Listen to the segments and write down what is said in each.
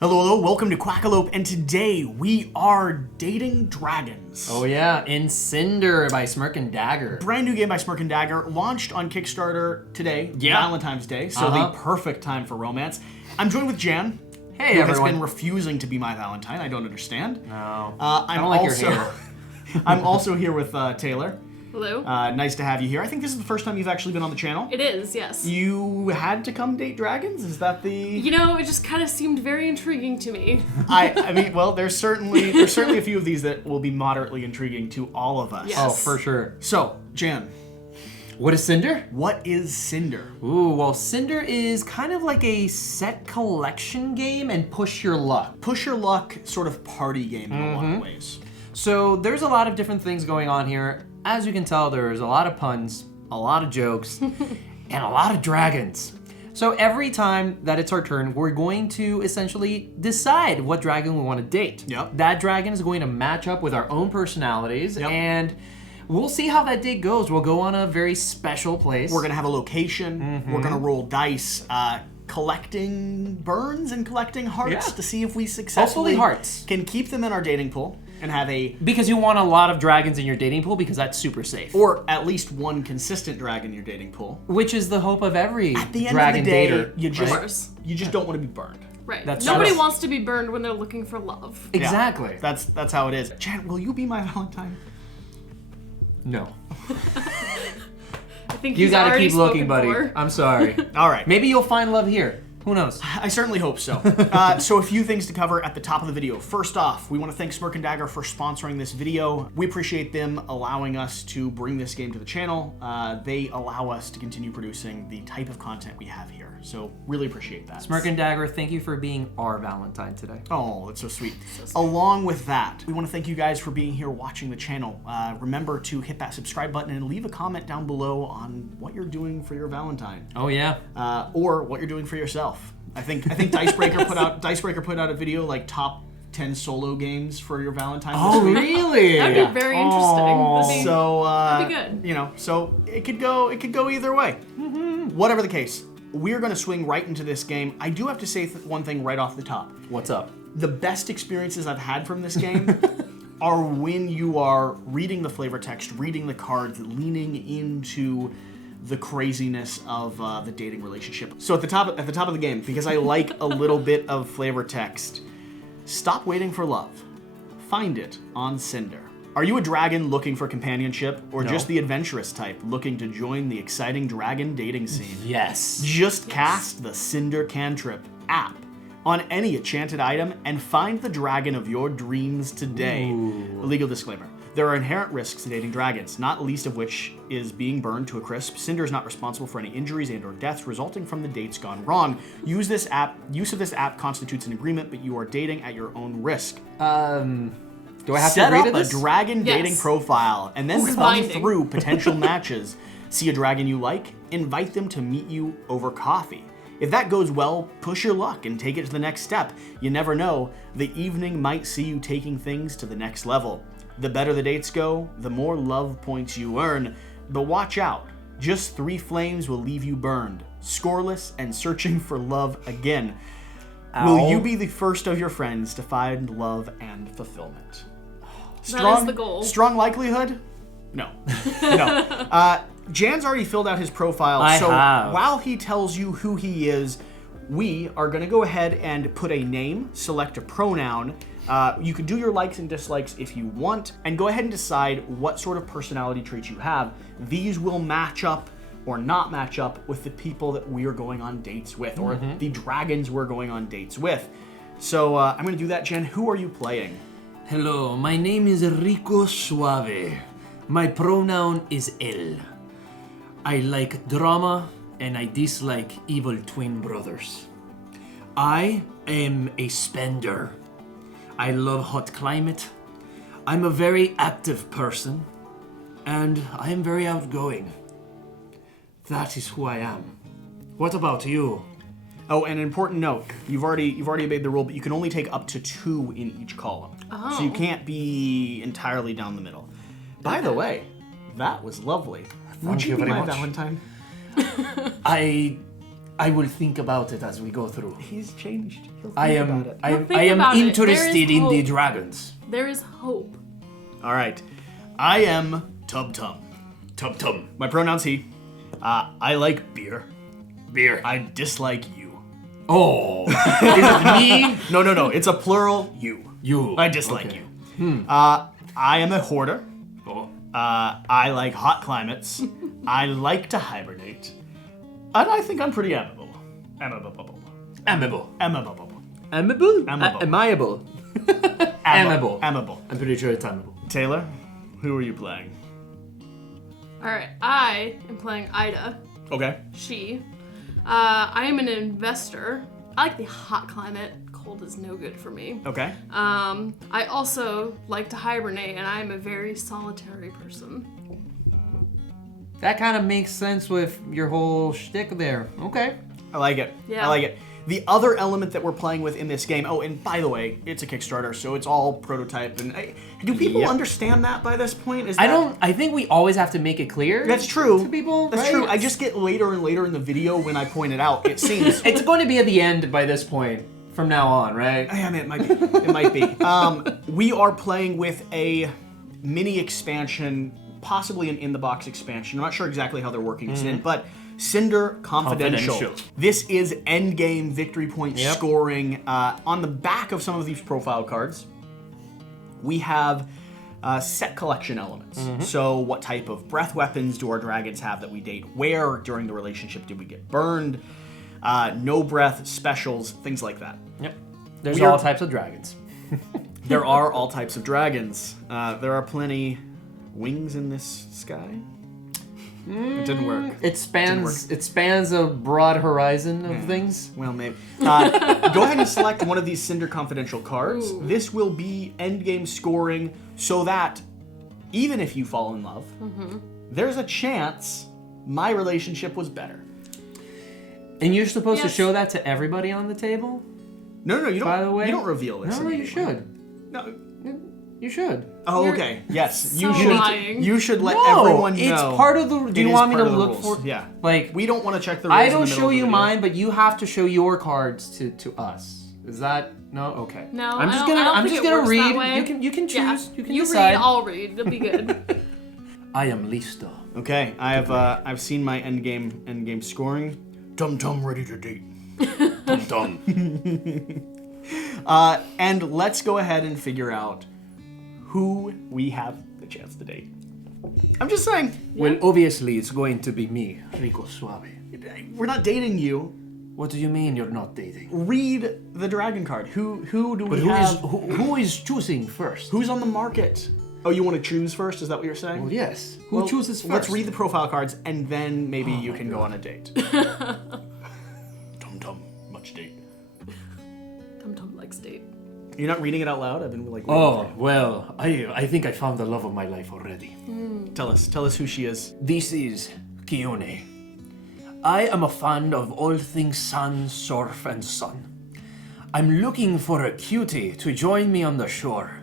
Hello, welcome to Quackalope, and today we are dating dragons. Oh yeah, in Cindr by Smirk and Dagger. Brand new game by Smirk and Dagger, launched on Kickstarter today, Valentine's Day, so the perfect time for romance. I'm joined with Jan, Hey who everyone. has been refusing to be my Valentine. I don't understand. No, I don't like your hair. I'm also here with Taylor. Hello. Nice to have you here. I think this is the first time you've actually been on the channel. It is, yes. You had to come date dragons? Is that the... You know, it just kind of seemed very intriguing to me. I mean, well, there's certainly a few of these that will be moderately intriguing to all of us. Yes. Oh, for sure. So, Jan, What is Cindr? what is Cindr? Ooh, well, Cindr is kind of like a set collection game and push your luck. Push your luck sort of party game in a lot of ways. So there's a lot of different things going on here. As you can tell, there's a lot of puns, a lot of jokes, and a lot of dragons. So every time that it's our turn, we're going to essentially decide what dragon we want to date. Yep. That dragon is going to match up with our own personalities, Yep. and we'll see how that date goes. We'll go on a very special place. We're gonna have a location. We're gonna roll dice, collecting burns and collecting hearts Yeah. to see if we successfully Hopefully hearts. can keep them in our dating pool and have Because you want a lot of dragons in your dating pool because that's super safe. or at least one consistent dragon in your dating pool. Which is the hope of every At the end dragon of the day, dater. you just Of course. don't want to be burned. Right. That's Nobody true. wants to be burned when they're looking for love. Yeah. Exactly. That's how it is. Jan, will you be my Valentine? No. I think You he's gotta already keep looking, spoken buddy. for. I'm sorry. All right. Maybe you'll find love here. Who knows? I certainly hope so. So a few things to cover at the top of the video. First off, we want to thank Smirk and Dagger for sponsoring this video. We appreciate them allowing us to bring this game to the channel. They allow us to continue producing the type of content we have here. So really appreciate that. Smirk and Dagger, thank you for being our Valentine today. Oh, that's so sweet. Along with that, we want to thank you guys for being here watching the channel. Remember to hit that subscribe button and leave a comment down below on what you're doing for your Valentine. Oh yeah. Or what you're doing for yourself. I think Dicebreaker put out a video like top 10 solo games for your Valentine this week. really? That'd be very interesting. That'd be, So that'd be good. you know, so it could go either way. Whatever the case, we're going to swing right into this game. I do have to say one thing right off the top. What's up? The best experiences I've had from this game are when you are reading the flavor text, reading the cards, leaning into the craziness of the dating relationship. So at the top of the game, because I like a little bit of flavor text, stop waiting for love. Find it on Cindr. Are you a dragon looking for companionship, or just the adventurous type looking to join the exciting dragon dating scene? Yes. Just cast the Cindr cantrip app on any enchanted item and find the dragon of your dreams today. A legal disclaimer. There are inherent risks to dating dragons, not least of which is being burned to a crisp. Cindr is not responsible for any injuries and/or deaths resulting from the dates gone wrong. Use of this app constitutes an agreement, but you are dating at your own risk. Do I have Set to read up this? a dragon Yes. dating profile and then thumb Binding. through potential matches. See a dragon you like, invite them to meet you over coffee. If that goes well, push your luck and take it to the next step. You never know, the evening might see you taking things to the next level. The better the dates go, the more love points you earn. But watch out, just 3 flames will leave you burned, scoreless and searching for love again. Will Ow. you be the first of your friends to find love and fulfillment? That is the goal. Strong likelihood? No. No. Jan's already filled out his profile, I so have. while he tells you who he is, we are going to go ahead and put a name, select a pronoun. You can do your likes and dislikes if you want, and go ahead and decide what sort of personality traits you have. These will match up or not match up with the people that we are going on dates with, or the dragons we're going on dates with. So I'm going to do that, Jen. Who are you playing? Hello, my name is Rico Suave. My pronoun is él. I like drama and I dislike evil twin brothers. I am a spender. I love hot climate. I'm a very active person and I am very outgoing. That is who I am. What about you? Oh, and an important note, you've already obeyed the rule, but you can only take up to 2 in each column. So you can't be entirely down the middle. By the way, that was lovely. Would Thank you you be very my much. Valentine? I I will think about it as we go through. He's changed. He'll think I am about it. I am think I am about it. interested There in is the hope. dragons. There is hope. All right. I am Tub Tum. Tum tum. My pronoun's he. I like beer. Beer. I dislike you. Oh. Is it me? No. It's a plural you. You. I dislike Okay. you. I am a hoarder. Oh. I like hot climates. I like to hibernate. And I think I'm pretty amiable. Amiable. Amiable. Amiable. Amiable? Amiable. Amiable. Amiable. Amiable. I'm pretty sure it's amiable. Taylor, who are you playing? Alright, I am playing Ida. Okay. She. I am an investor. I like the hot climate. Cold is no good for me. Okay. I also like to hibernate, and I am a very solitary person. That kind of makes sense with your whole shtick there. Okay. I like it. Yeah. I like it. The other element that we're playing with in this game, oh, and by the way, it's a Kickstarter, so it's all prototype. And do people Yep. understand that by this point? Is I that- don't. I think we always have to make it clear. That's true. To people. That's right? true. I just get later and later in the video when I point it out. It seems. It's going to be at the end by this point. From now on, right? I mean, it might be. It might be. We are playing with a mini expansion, possibly an in-the-box expansion. I'm not sure exactly how they're working this in, but Cindr Confidential. Confidential. This is endgame victory point Yep. scoring. On the back of some of these profile cards, we have set collection elements. So what type of breath weapons do our dragons have that we date where? During the relationship did we get burned? No breath specials, things like that. Yep. There's We are- all types of dragons. There are all types of dragons. There are plenty wings in this sky. It didn't work. It spans a broad horizon of things. Well, maybe. Go ahead and select one of these Cindr Confidential cards. Ooh. This will be endgame scoring so that even if you fall in love, there's a chance my relationship was better. And you're supposed to Yes. show that to everybody on the table? No, you don't. By the way, you don't reveal this. No, you immediately. should. No. You should. Oh, You're okay. Yes, so you should. lying. You should let No, everyone know. it's part of the. Do It you is want me part to of the look rules. for? Yeah. Like We don't want to check the rules. I in the don't middle show of the you video. mine, but you have to show your cards to us. Is that no? Okay. No, I'm just I gonna. don't I'm think just it gonna works read. that way. You can choose. Yeah. You can you decide. read, I'll read. It'll be good. I am listo. Okay, I've seen my endgame scoring. Tum Tum ready to date. Dum. And let's go ahead and figure out who we have the chance to date. I'm just saying, Well, obviously it's going to be me, Rico Suave. we're not dating you. What do you mean you're not dating? Read the dragon card. Who do we But have? who is choosing first? Who's on the market? Oh, you want to choose first? Is that what you're saying? Well, yes. Who Well, chooses first? Let's read the profile cards, and then maybe you can go on a date. Tum, much date. Tum Tum likes date. You're not reading it out loud? I've been like. Oh well, I think I found the love of my life already. Tell us who she is. This is Kione. I am a fan of all things sun, surf, and sun. I'm looking for a cutie to join me on the shore.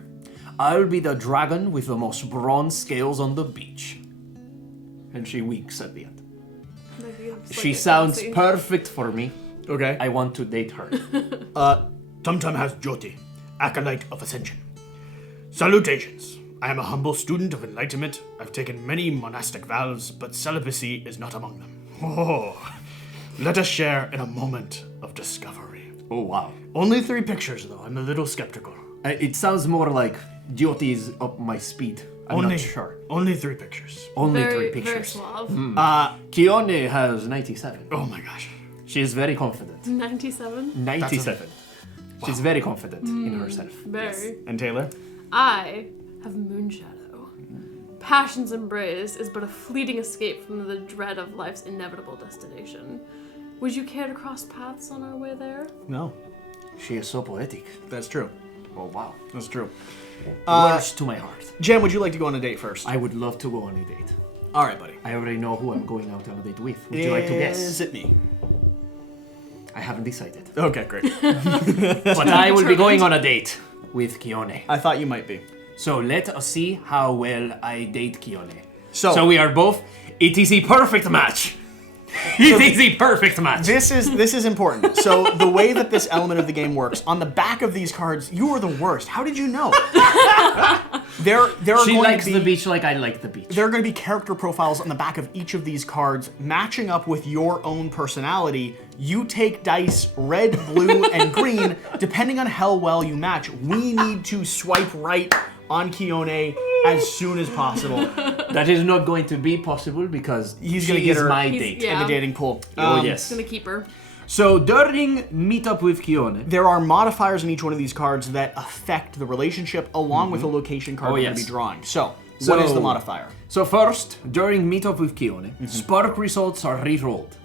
I'll be the dragon with the most bronze scales on the beach. And she winks at the end. She sounds perfect for me. Okay. I want to date her. Tum has Jyoti, acolyte of ascension. Salutations. I am a humble student of enlightenment. I've taken many monastic vows, but celibacy is not among them. Oh, let us share in a moment of discovery. Oh wow. Only 3 pictures, though. I'm a little skeptical. It sounds more like Jyoti's up my speed. I'm not sure. Only 3 pictures. Only 3 Very pictures. suave. Kione has 97. Oh my gosh. She is very confident. 97. 97. She's very confident in herself. Very. And Taylor? I have Moonshadow. Passion's embrace is but a fleeting escape from the dread of life's inevitable destination. Would you care to cross paths on our way there? No. She is so poetic. That's true. Oh wow. That's true. Words to my heart. Jen, would you like to go on a date first? I would love to go on a date. All right, buddy. I already know who I'm going out on a date with. Would you like to guess? Is it me? I haven't decided. Okay, great. But I will be going on a date with Kione. I thought you might be. So let us see how well I date Kione. So- So we are both. It is a perfect match. It is a perfect match. This is important. So the way that this element of the game works, on the back of these cards, you are the worst. How did you know? There are She going likes to be, the beach like I like the beach. There are going to be character profiles on the back of each of these cards matching up with your own personality. You take dice red, blue, and green, depending on how well you match. We need to swipe right on Keone as soon as possible. That is not going to be possible because He's she gonna get is her my He's- date. yeah. in the dating pool. Oh, yes. Gonna keep her. So during meetup with Keone, There are modifiers in each one of these cards that affect the relationship, along with a location card Oh, we're yes. going to be drawing. So, what is the modifier? So first, during meetup with Keone, spark results are re-rolled,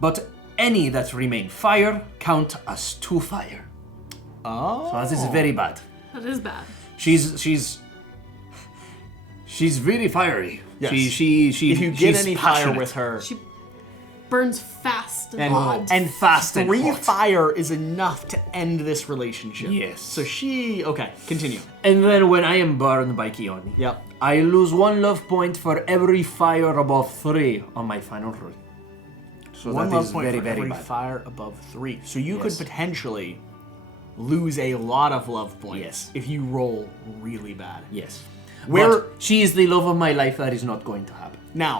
but any that remain fire count as 2 fire. Oh. So this is very bad. That is bad. She's very fiery. Yes. She If you get she's any fire passionate. with her, She burns fast and, and, hot. and Fast and 3 hot. fire is enough to end this relationship. Yes. So okay, continue. And then when I am burned by Keone, Yep. I lose 1 love point for every fire above 3 on my final roll. So One that love is point very, for very every bad. fire above 3. So you could Yes. potentially lose a lot of love points Yes. if you roll really bad. Yes. Where- But she is the love of my life. That is not going to happen. Now,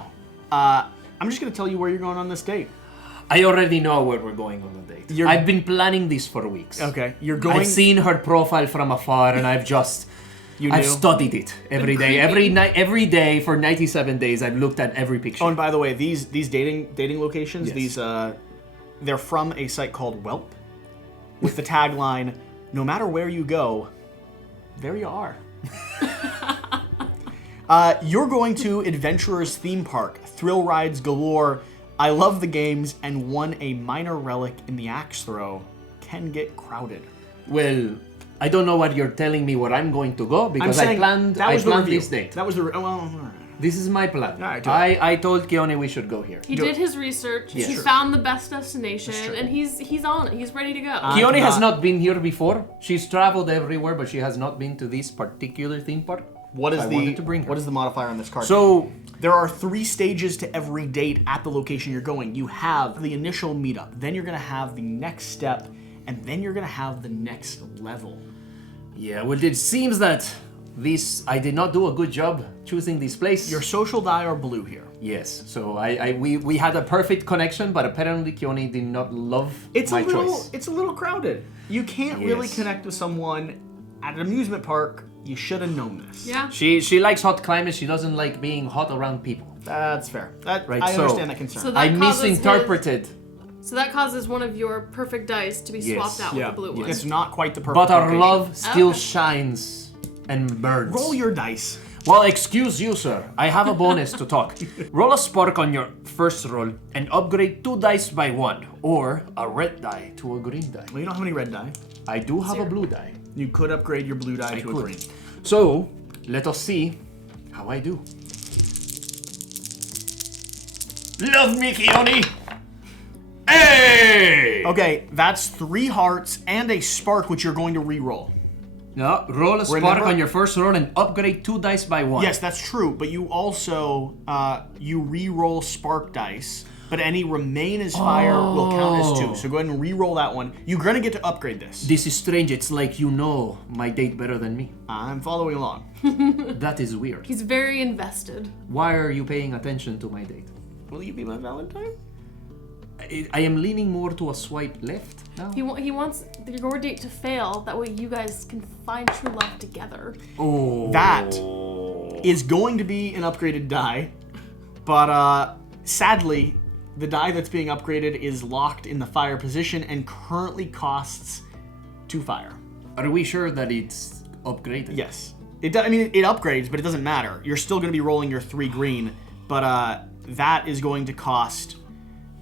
I'm just going to tell you where you're going on this date. I already know where we're going on the date. I've been planning this for weeks. Okay, you're going. I've seen her profile from afar, and I've just You I've knew? studied it every day, every night, every day for 97 days. I've looked at every picture. Oh, and by the way, these dating locations, Yes. these they're from a site called Welp, with the tagline, "No matter where you go, there you are." You're going to Adventurous Theme Park, thrill rides galore. I love the games, and won a minor relic in the axe throw. Can get crowded. Well, I don't know what you're telling me where I'm going to go because I planned that was the review. this date. That was the well. All right. This is my plan. All right, do it. I told Keone we should go here. He Do did it. his research. Yeah. He Sure. found the best destination, and he's on it. He's ready to go. Keone has not- not been here before. She's traveled everywhere, but she has not been to this particular theme park. What is I the wanted to bring her. what is the modifier on this card? So there are 3 stages to every date at the location you're going. You have the initial meetup, then you're gonna have the next step, and then you're gonna have the next level. yeah, well, it seems that I did not do a good job choosing this place. Your social die are blue here. Yes, so we had a perfect connection, but apparently Keone did not love It's my a little choice. it's a little crowded. You can't really Yes. connect with someone at an amusement park. You should have known this. Yeah. She likes hot climates. She doesn't like being hot around people. That's fair. Right, I so- understand that concern. So that I causes misinterpreted, So that causes one of your perfect dice to be Yes. swapped out with the blue one. It's not quite the perfect but our location. love still Okay. shines and burns. Roll your dice. Well, excuse you, sir. I have a bonus to talk. Roll a spark on your first roll and upgrade 2 dice by 1, or a red die to a green die. Well, you don't have any red die. I do have a 0. blue die. You could upgrade your blue die I to a could. green. So, let us see how I do. Love me, Keone! Hey! Okay, that's 3 hearts and a spark, which you're going to re-roll. No, roll a spark Remember- on your first roll and upgrade 2 dice by 1. Yes, that's true, but you also you re-roll spark dice, but any remain as fire will count as 2. So go ahead and re-roll that one. You're gonna get to upgrade this. This is strange. It's like you know my date better than me. I'm following along. That is weird. He's very invested. Why are you paying attention to my date? Will you be my Valentine? I am leaning more to a swipe left now. He wants your date to fail. That way you guys can find true love together. Oh. That is going to be an upgraded die, but sadly, the die that's being upgraded is locked in the fire position and currently costs 2 fire. Are we sure that it's upgraded? Yes. It upgrades, but it doesn't matter. You're still going to be rolling your 3 green, but that is going to cost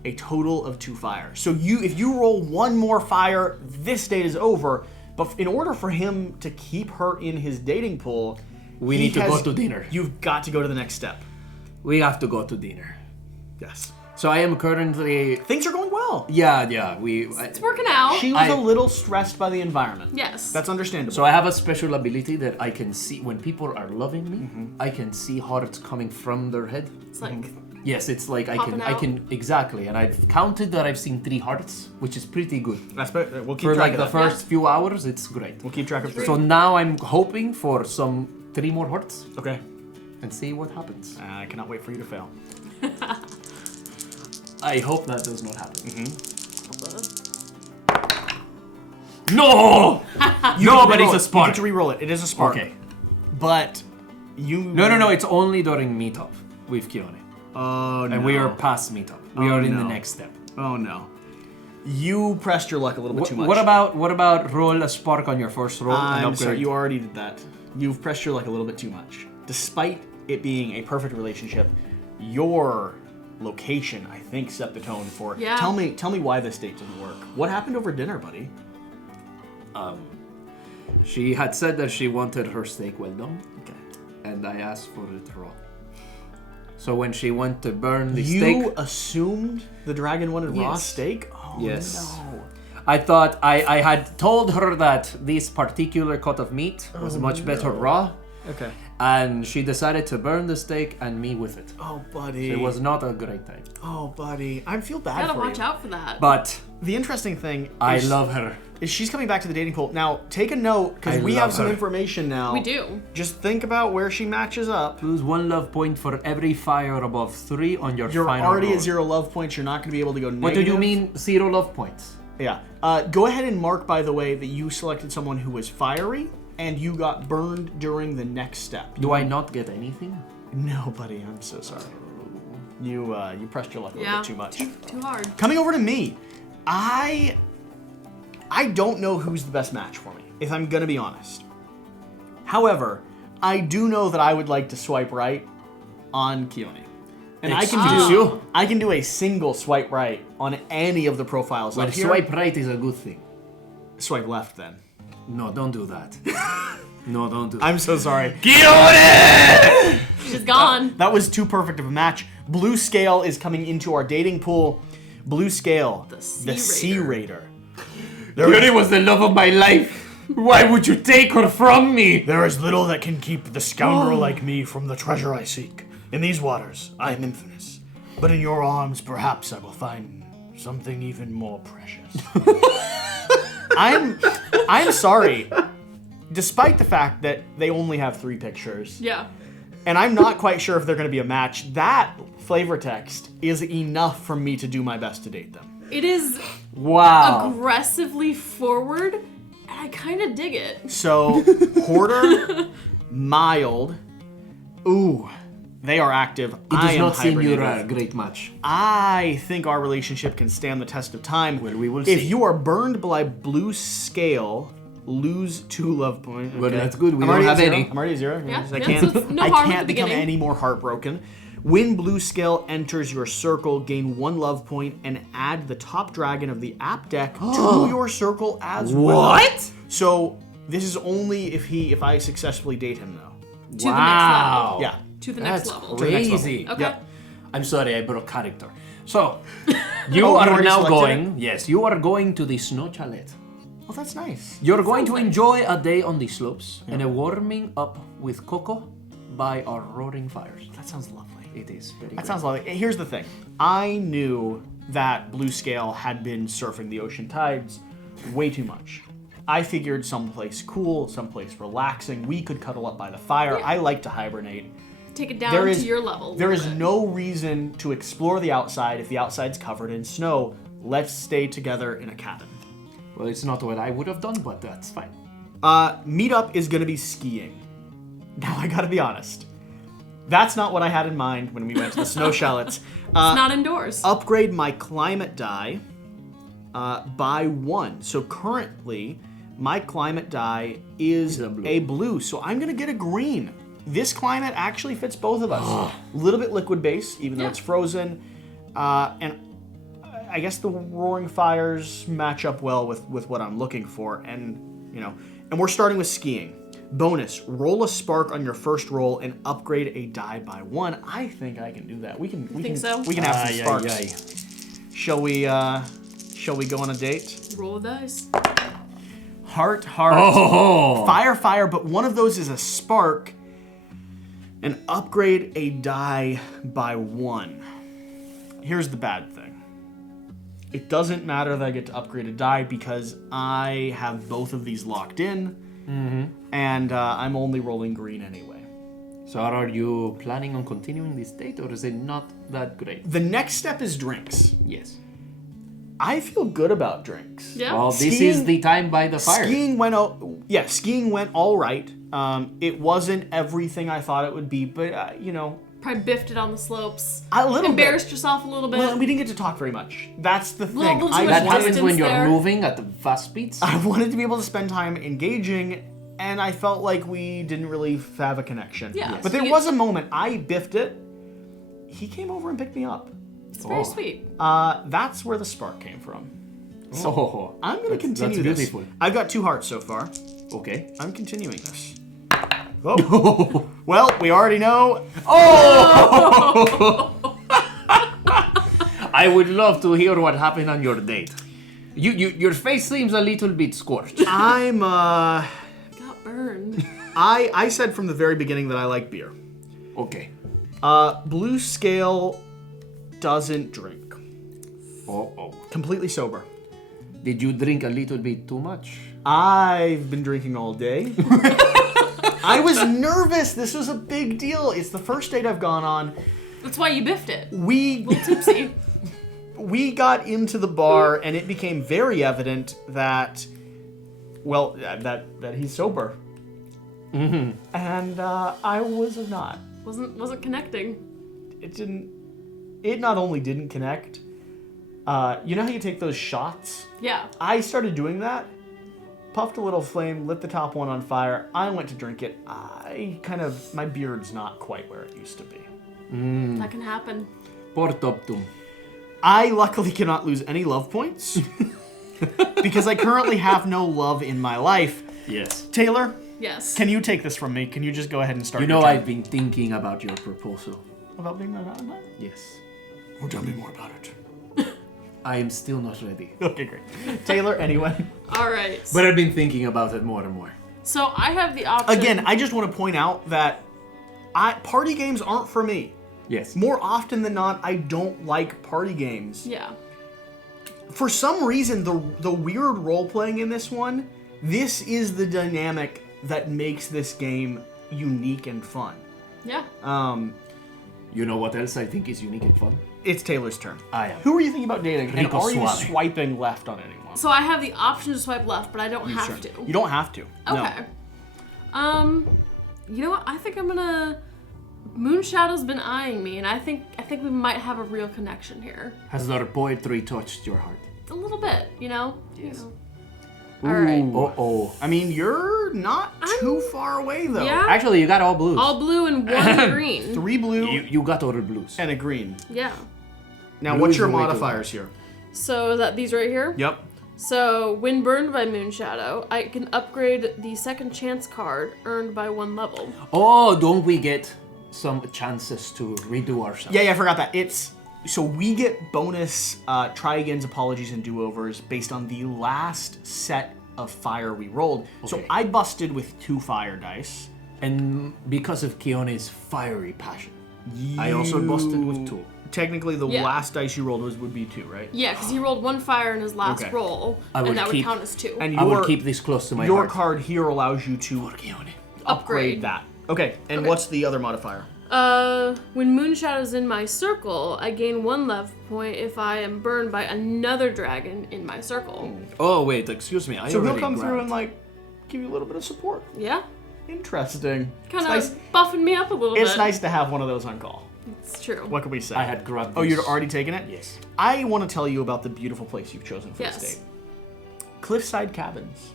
a total of 2 fire. So if you roll 1 more fire, this date is over. But in order for him to keep her in his dating pool, We need to go to dinner. You've got to go to the next step. We have to go to dinner. Yes. So I am currently. Things are going well. Yeah. It's working out. She was I- a little stressed by the environment. Yes. That's understandable. So I have a special ability that I can see when people are loving me. I can see hearts coming from their head. It's like Yes, it's like Popping I out. can exactly, and I've counted that I've seen 3 hearts, which is pretty good. That's better. We'll keep For track like of the that. first few hours, it's great. We'll keep track of 3. So now I'm hoping for some 3 more hearts Okay. and see what happens. I cannot wait for you to fail. I hope that does not happen. Uh, No! No, but it's a You spark. get to re-roll it. It is a spark. Okay. But you... No, it's only during meetup with Keone. Oh, no. And we are past meetup. We are in the no. next step. Oh, no. You pressed your luck a little bit too much. What about roll a spark on your first roll and I'm upgrade? sorry, you already did that. You've pressed your luck a little bit too much. Despite it being a perfect relationship, your location, I think, set the tone for it. Yeah. Tell me why this date didn't work. What happened over dinner, buddy? She had said that she wanted her steak well done, Okay. and I asked for it raw. So when she went to burn the You steak, assumed the dragon wanted raw Yes. steak? Oh, Yes. no. I thought I had told her that this particular cut of meat was much better raw, Okay. and she decided to burn the steak and me with it. Oh, buddy. It was not a great time. Oh, buddy. I feel bad gotta for watch you. out for that. But The interesting thing I is, love her. is she's coming back to the dating pool. Now, take a note, because I we love have some her. information now. We do. Just think about where she matches up. Lose 1 love point for every fire above 3 on your You're final already roll. at 0 love points. You're not going to be able to go negative. What do you mean 0 love points? Yeah. Go ahead and mark, by the way, that you selected someone who was fiery, and you got burned during the next step. Do I not get anything? No, buddy. I'm so sorry. You pressed your luck a little Yeah. bit too much. Too hard. Coming over to me, I don't know who's the best match for me, if I'm gonna be honest. However, I do know that I would like to swipe right on Keone. And Excuse I can do a single swipe right on any of the profiles Well, up here. swipe right is a good thing. Swipe left then. No, don't do that. No, don't do that. I'm so sorry. She's gone. That was too perfect of a match. Blue Scale is coming into our dating pool. Blue Scale, The the Sea Sea Raider. Yuri was the love of my life. Why would you take her from me? There is little that can keep the scoundrel like me from the treasure I seek. In these waters, I am infamous. But in your arms, perhaps I will find something even more precious. I'm sorry. Despite the fact that they only have 3 pictures, Yeah. and I'm not quite sure if they're going to be a match, that flavor text is enough for me to do my best to date them. It is Wow. aggressively forward, and I kind of dig it. So, Hoarder, Mild, ooh, they are active. It I does am not seem you're a hibernating. great match. I think our relationship can stand the test of time. Well, we will If see. you are burned by Blue Scale, lose 2 love points. Well, Okay. that's good. We I'm don't already have at 0. any. I'm already at 0. Yeah, I yeah, can't, so it's no I harm at can't the become beginning. any more heartbroken. When Blue Scale enters your circle, gain 1 love point and add the top dragon of the app deck to your circle as well. What? So this is only if I successfully date him, though. To the next level. Yeah. To the next That's level. the next level. crazy. Okay. Yep. I'm sorry, I broke character. So, you Oh, you are already now selected going. Yes, you are going to the snow chalet. Oh, that's nice. You're going to Sounds nice. enjoy a day on the slopes and a warming up with cocoa by our roaring fires. That sounds lovely. It is very That good. sounds lovely. Here's the thing. I knew that Blue Scale had been surfing the ocean tides way too much. I figured someplace cool, someplace relaxing. We could cuddle up by the fire. I like to hibernate. Take it down There to is- your level. a There is little bit. no reason to explore the outside if the outside's covered in snow. Let's stay together in a cabin. Well, it's not what I would have done, but that's fine. Meetup is going to be skiing. Now, I gotta be honest. That's not what I had in mind when we went to the snow chalets. It's not indoors. Upgrade my climate die by 1. So currently, my climate die is a blue. a blue. So I'm going to get a green. This climate actually fits both of us. A little bit liquid based, even though Yeah. it's frozen. And I guess the roaring fires match up well with what I'm looking for. And, and we're starting with skiing. Bonus, roll a spark on your first roll and upgrade a die by 1. I think I can do that. We can think so? We can have some Aye, sparks. aye, aye. Shall we go on a date? Roll the dice. Heart, Oh, fire, but one of those is a spark. and upgrade a die by 1. Here's the bad thing. It doesn't matter that I get to upgrade a die because I have both of these locked in, and I'm only rolling green anyway. So are you planning on continuing this date, or is it not that great? The next step is drinks. Yes. I feel good about drinks. Yeah. Well, this Skiing- is the time by the fire. Skiing went all right. It wasn't everything I thought it would be, but Probably biffed it on the slopes. a little Embarrassed bit. yourself a little bit. Well, we didn't get to talk very much. That's the thing. Little too much That happens distance when you're there. moving at the fast speeds. I wanted to be able to spend time engaging, and I felt like we didn't really have a connection. Yeah. Yes. But there was a moment I biffed it. He came over and picked me up. It's very sweet. That's where the spark came from. So I'm going to continue that's this. beautiful. I've got 2 hearts so far. Okay. I'm continuing this. Oh. Well, we already know. I would love to hear what happened on your date. Your face seems a little bit scorched. I'm, Got burned. I said from the very beginning that I like beer. Okay. Blue Scale doesn't drink. Oh. Completely sober. Did you drink a little bit too much? I've been drinking all day. I was nervous. This was a big deal. It's the first date I've gone on. That's why you biffed it. We Tipsy. we got into the bar and it became very evident that, well, that he's sober. Mm-hmm. And I was not. Wasn't connecting. It not only didn't connect. You know how you take those shots? Yeah. I started doing that. Puffed a little flame, lit the top one on fire. I went to drink it. My beard's not quite where it used to be. That can happen. Port optum. I luckily cannot lose any love points because I currently have no love in my life. Yes. Taylor, Yes. can you take this from me? Can you just go ahead and start? You know, I've been thinking about your proposal. About being my Valentine? Yes. Well, tell me more about it. I am still not ready. Okay, great. Taylor, anyway. All right. But I've been thinking about it more and more. So I have the option. Again, I just want to point out that party games aren't for me. Yes. More often than not, I don't like party games. Yeah. For some reason, the weird role-playing in this one, this is the dynamic that makes this game unique and fun. Yeah. You know what else I think is unique and fun? It's Taylor's turn. I am. Who are you thinking about dating? And Rico are you Suave. swiping left on anyone? So I have the option to swipe left, but I don't have to. You don't have to. Okay. No. You know what? I think I'm gonna. Moonshadow's been eyeing me, and I think we might have a real connection here. Has their poetry touched your heart? A little bit, you know. Yes. All right. Uh-oh. I mean, you're not too far away, though. Yeah. Actually, you got all blues. All blue and one green. 3 blue You got all the blues. and a green. Yeah. Now, Blue what's is your the way to modifiers here? So is that these right here? Yep. So when burned by Moonshadow, I can upgrade the second chance card earned by 1 level. Oh, don't we get some chances to redo ourselves? Yeah, I forgot that. So we get bonus try-agains, apologies, and do-overs based on the last set of fire we rolled. So Okay. I busted with 2 fire dice. And because of Keone's fiery passion, I also busted with 2. Technically, the Yeah. last dice you rolled would be 2, right? Yeah, because he rolled 1 fire in his last Okay. roll, I will and that would keep- count as 2. And I will your, keep this close to my your heart. card here allows you to Keone. upgrade that. Okay, and Okay. what's the other modifier? When Moonshadow's in my circle, I gain 1 love point if I am burned by another dragon in my circle. Oh, wait, excuse me. So he'll come through and, give you a little bit of support. Yeah? Interesting. Kind It's of nice. buffing me up a little bit. It's nice to have one of those on call. It's true. What can we say? I had grabbed Oh, this. you'd already taken it? Yes. I want to tell you about the beautiful place you've chosen for Yes. this date. Cliffside Cabins.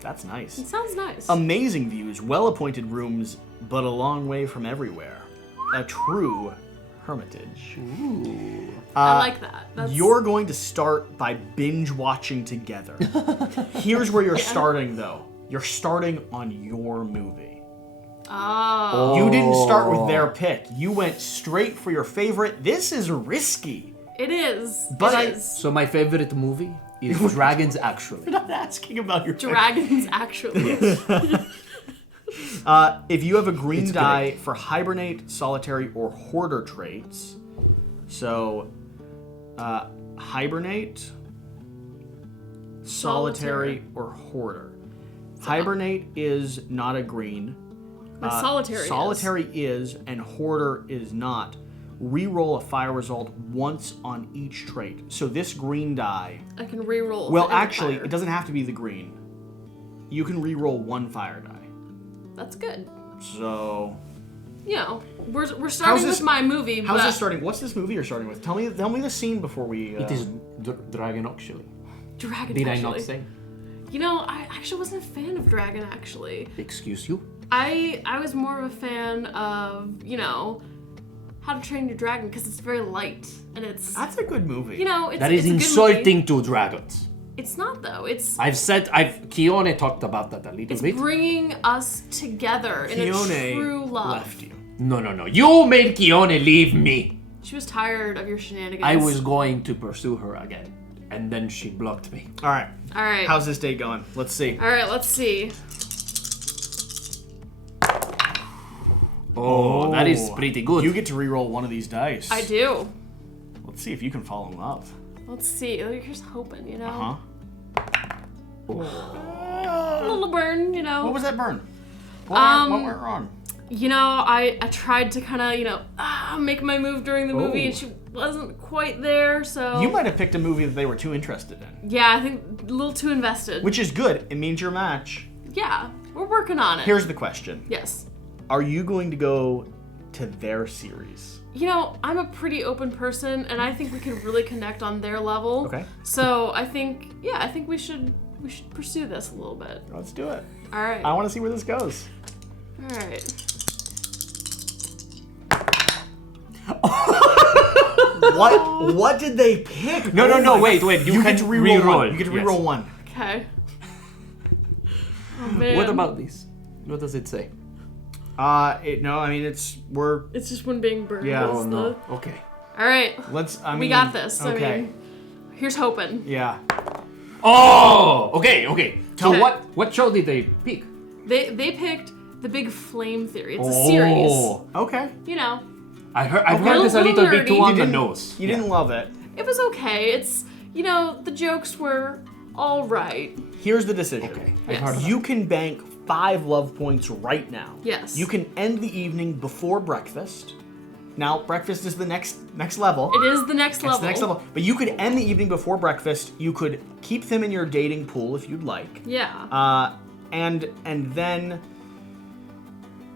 That's nice. It sounds nice. Amazing views, well-appointed rooms, but a long way from everywhere. A true hermitage. I like that. That's... You're going to start by binge-watching together. Here's where you're starting, though. You're starting on your movie. Oh. You didn't start with their pick. You went straight for your favorite. This is risky. It is. But It is. So my favorite movie is Dragons Actually. I'm not asking about your Dragons, actually. If you have a green It's die great. for hibernate, solitary, or hoarder traits, so hibernate, solitary, or hoarder. Hibernate is not a green. My solitary is, and hoarder is not. Reroll a fire result once on each trait. So this green die. I can reroll. Well, the inner actually, fire. it doesn't have to be the green. You can reroll one fire die. That's good. So You know, we're starting with my movie. How's but this starting? What's this movie you're starting with? Tell me the scene before we. It is Dragon, actually. Dragon. Did actually. I not say? You know, I actually wasn't a fan of Dragon. Actually, Excuse you? I was more of a fan of How to Train Your Dragon because it's very light and it's That's a good movie. it's That it's is a good movie. insulting to dragons. It's not though. It's Keone talked about that a little bit. bringing us together in a Keone true love. left you. No. You made Keone leave me. She was tired of your shenanigans. I was going to pursue her again, and then she blocked me. All right. All right. How's this date going? Let's see. All right. Let's see. Oh, that is pretty good. You get to reroll one of these dice. I do. Let's see if you can fall in love. Let's see. Here's hoping. Huh? A little burn. What was that burn? What went wrong? I tried to kind of, make my move during the movie, and she wasn't quite there, so... You might have picked a movie that they were too interested in. Yeah, I think a little too invested. Which is good. It means your match. Yeah, we're working on it. Here's the question. Yes. Are you going to go to their series? I'm a pretty open person, and I think we could really connect on their level. Okay. So I think we should pursue this a little bit. Let's do it. All right. I want to see where this goes. All right. What did they pick? No, wait. You get to reroll one. You get to reroll one. Okay. Oh man. What about this? What does it say? It's just one being burned. Yeah. That's Oh no. Okay. All right. We got this. Okay. Here's hoping. Yeah. Oh, okay. So Okay. what show did they pick? They picked the Big Flame Theory. It's a series. Okay. I've heard this a little bit too nerdy. on the nose. You didn't love it. It was okay. It's the jokes were all right. Here's the decision. Okay. Yes. I've heard about You can bank 5 love points right now. Yes. You can end the evening before breakfast. Now, breakfast is the next level. It is the next It's level. the next level. But you could end the evening before breakfast. You could keep them in your dating pool if you'd like. Yeah. And then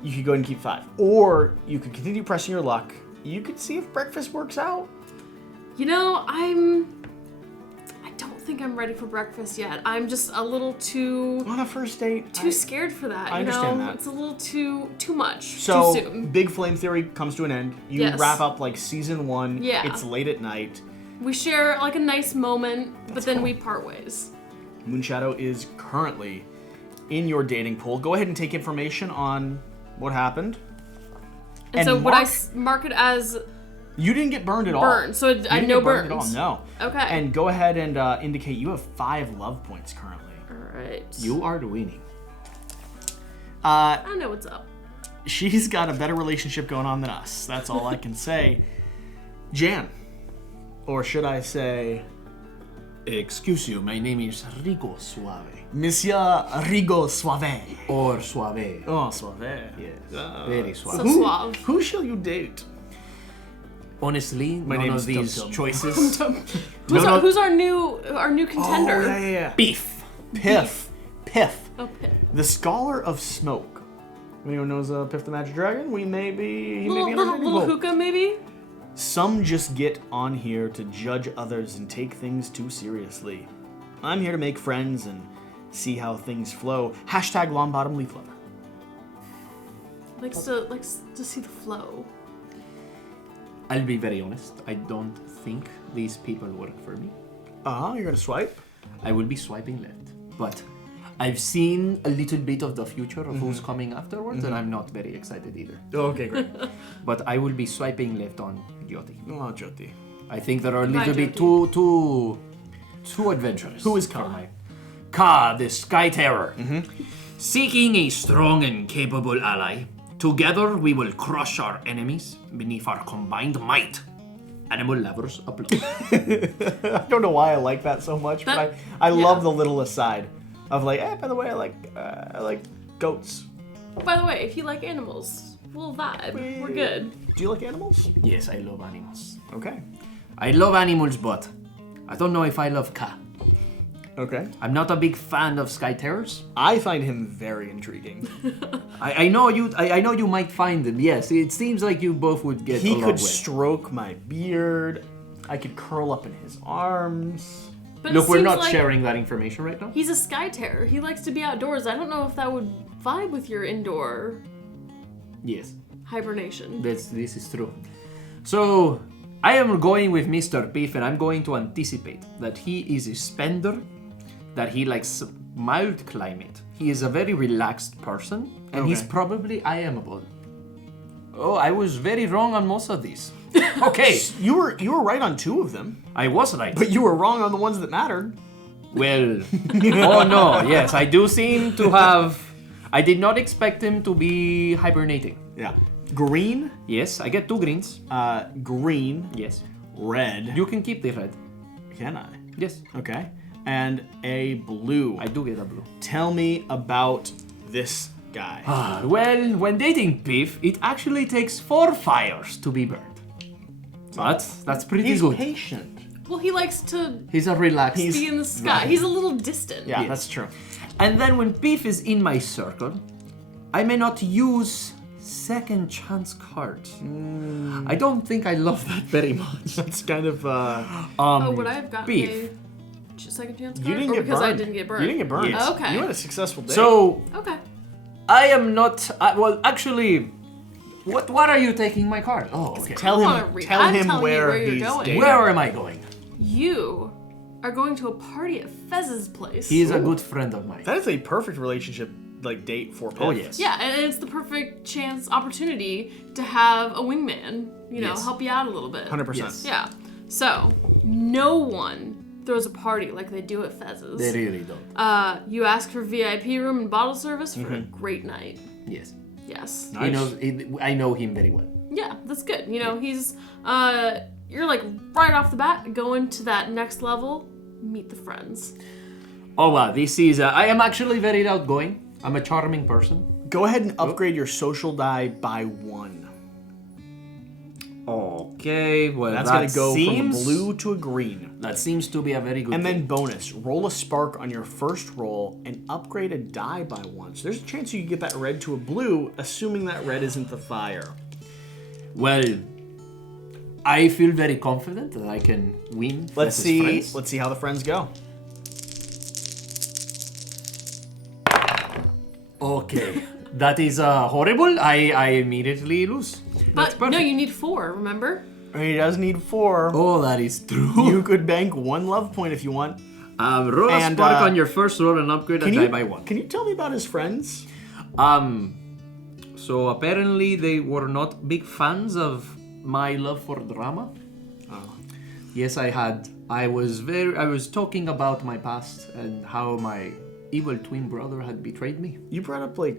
you could go ahead and keep 5. Or you could continue pressing your luck. You could see if breakfast works out. I don't think I'm ready for breakfast yet. I'm just a little too On a first date. scared for that. I understand that. It's a little too much. So, too soon. Big Flame Theory comes to an end. You Yes. wrap up like season 1. Yeah. It's late at night. We share like a nice moment, but then cool. we part ways. Moonshadow is currently in your dating pool. Go ahead and take information on what happened. And so would mark- mark it as You didn't get burned at all. burn? So You didn't no get burned burns. at all. No. Okay. And go ahead and indicate you have 5 love points currently. All right. You are the winning. I know what's up. She's got a better relationship going on than us. That's all I can say. Jan, or should I say, Excuse you, my name is Rico Suave. Monsieur Rigo Suave. Or Suave. Oh, Suave. Yes, very suave. So suave. Who shall you date? Honestly, My none name of is these Tum Tum. choices. Who's our new contender? Oh, yeah. Beef. Piff. Oh, Pip. The Scholar of Smoke. Anyone knows Piff the Magic Dragon? He may be in our Little dating pool. hookah maybe? Some just get on here to judge others and take things too seriously. I'm here to make friends and see how things flow. Hashtag long bottom leaf lover. Likes to see the flow. I'll be very honest. I don't think these people work for me. You're gonna swipe? I will be swiping left, but I've seen a little bit of the future of who's coming afterwards, and I'm not very excited either. Okay, great. But I will be swiping left on Jyoti. Oh, Jyoti. I think they're a Hi, little bit too adventurous. Who is for Ka? my- Ka, the Sky Terror. Seeking a strong and capable ally, together we will crush our enemies beneath our combined might. Animal lovers applause. I don't know why I like that so much, but I love the little aside of like, by the way, I like goats. By the way, if you like animals, we'll vibe. We're good. Do you like animals? Yes, I love animals. Okay. I love animals, but I don't know if I love Ka. Okay. I'm not a big fan of Sky Terrors. I find him very intriguing. I know you might find him. Yes, it seems like you both would get He along could with. stroke my beard. I could curl up in his arms. But Look, it we're seems not like sharing that information right now. He's a sky terror. He likes to be outdoors. I don't know if that would vibe with your indoor Yes, hibernation. this is true. So, I am going with Mr. Beef, and I'm going to anticipate that he is a spender, that he likes mild climate. He is a very relaxed person, and he's probably IMable. Oh, I was very wrong on most of these. Okay, You were right on 2 of them, I was right. but you were wrong on the ones that mattered. Well, oh no, yes, I do seem to have... I did not expect him to be hibernating. Yeah. Green, Yes, I get 2 greens. green, Yes. red. You can keep the red. Can I? Yes, Okay. And a blue. I do get a blue. Tell me about this guy. Well, when dating Beef, it actually takes 4 fires to be burned. But that's pretty He's good. patient. Well, he likes to He's a relaxed... be in the sky. He's a little distant. Yeah, Yes. that's true. And then when Beef is in my circle, I may not use second chance cards. I don't think I love that very much. That's kind of. Would I have gotten Beef. a second chance card? You didn't or get because burned. I didn't get burned? You didn't get burned. Yes. Okay. You had a successful day. So, Okay. I am not... well, actually... What are you taking my card? Oh, okay. tell wanna him. read- Tell I'm him telling you where where you're he's going. dating. Where am I going? You are going to a party at Fez's place. He is a good friend of mine. That is a perfect relationship date for Piff. Oh, yes. Yeah, and it's the perfect chance opportunity to have a wingman, Yes. help you out a little bit. 100%. Yes. Yeah. So, no one throws a party like they do at Fez's. They really don't. You ask for VIP room and bottle service for a Mm-hmm. great night. Yes. Yes. He knows. I know him very well. Yeah, that's good. He's you're like right off the bat going to that next level, meet the friends. Oh wow, this is. I am actually very outgoing. I'm a charming person. Go ahead and upgrade your social die by 1. Okay, well That's that gonna go seems, from a blue to a green. That seems to be a very good. And thing. then bonus, roll a spark on your first roll and upgrade a die by 1. So there's a chance you can get that red to a blue, assuming that red isn't the fire. Well, I feel very confident that I can win. Let's versus see. friends. Let's see how the friends go. Okay, that is horrible. I immediately lose. That's But perfect. no, you need 4, remember? He does need 4. Oh, that is true. You could bank 1 love point if you want. Roll a And, spark on your first roll and upgrade a die by 1. Can you tell me about his friends? So apparently they were not big fans of my love for drama. Yes, I was talking about my past and how my evil twin brother had betrayed me. You brought up like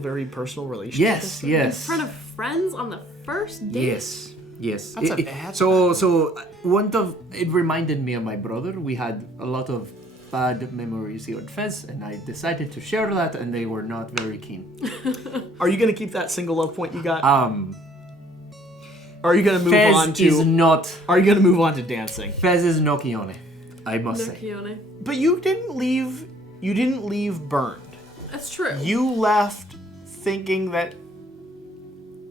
very personal relationships. In Yes. front of friends on the first date? Yes. That's It reminded me of my brother. We had a lot of bad memories here at Fez, and I decided to share that, and they were not very keen. Are you gonna keep that single love point you got? Are you gonna move Fez on to? is not. Are you gonna move on to dancing? Fez is no Kione, I must say. Kione. But you didn't leave. You didn't leave burned. That's true. You left thinking that.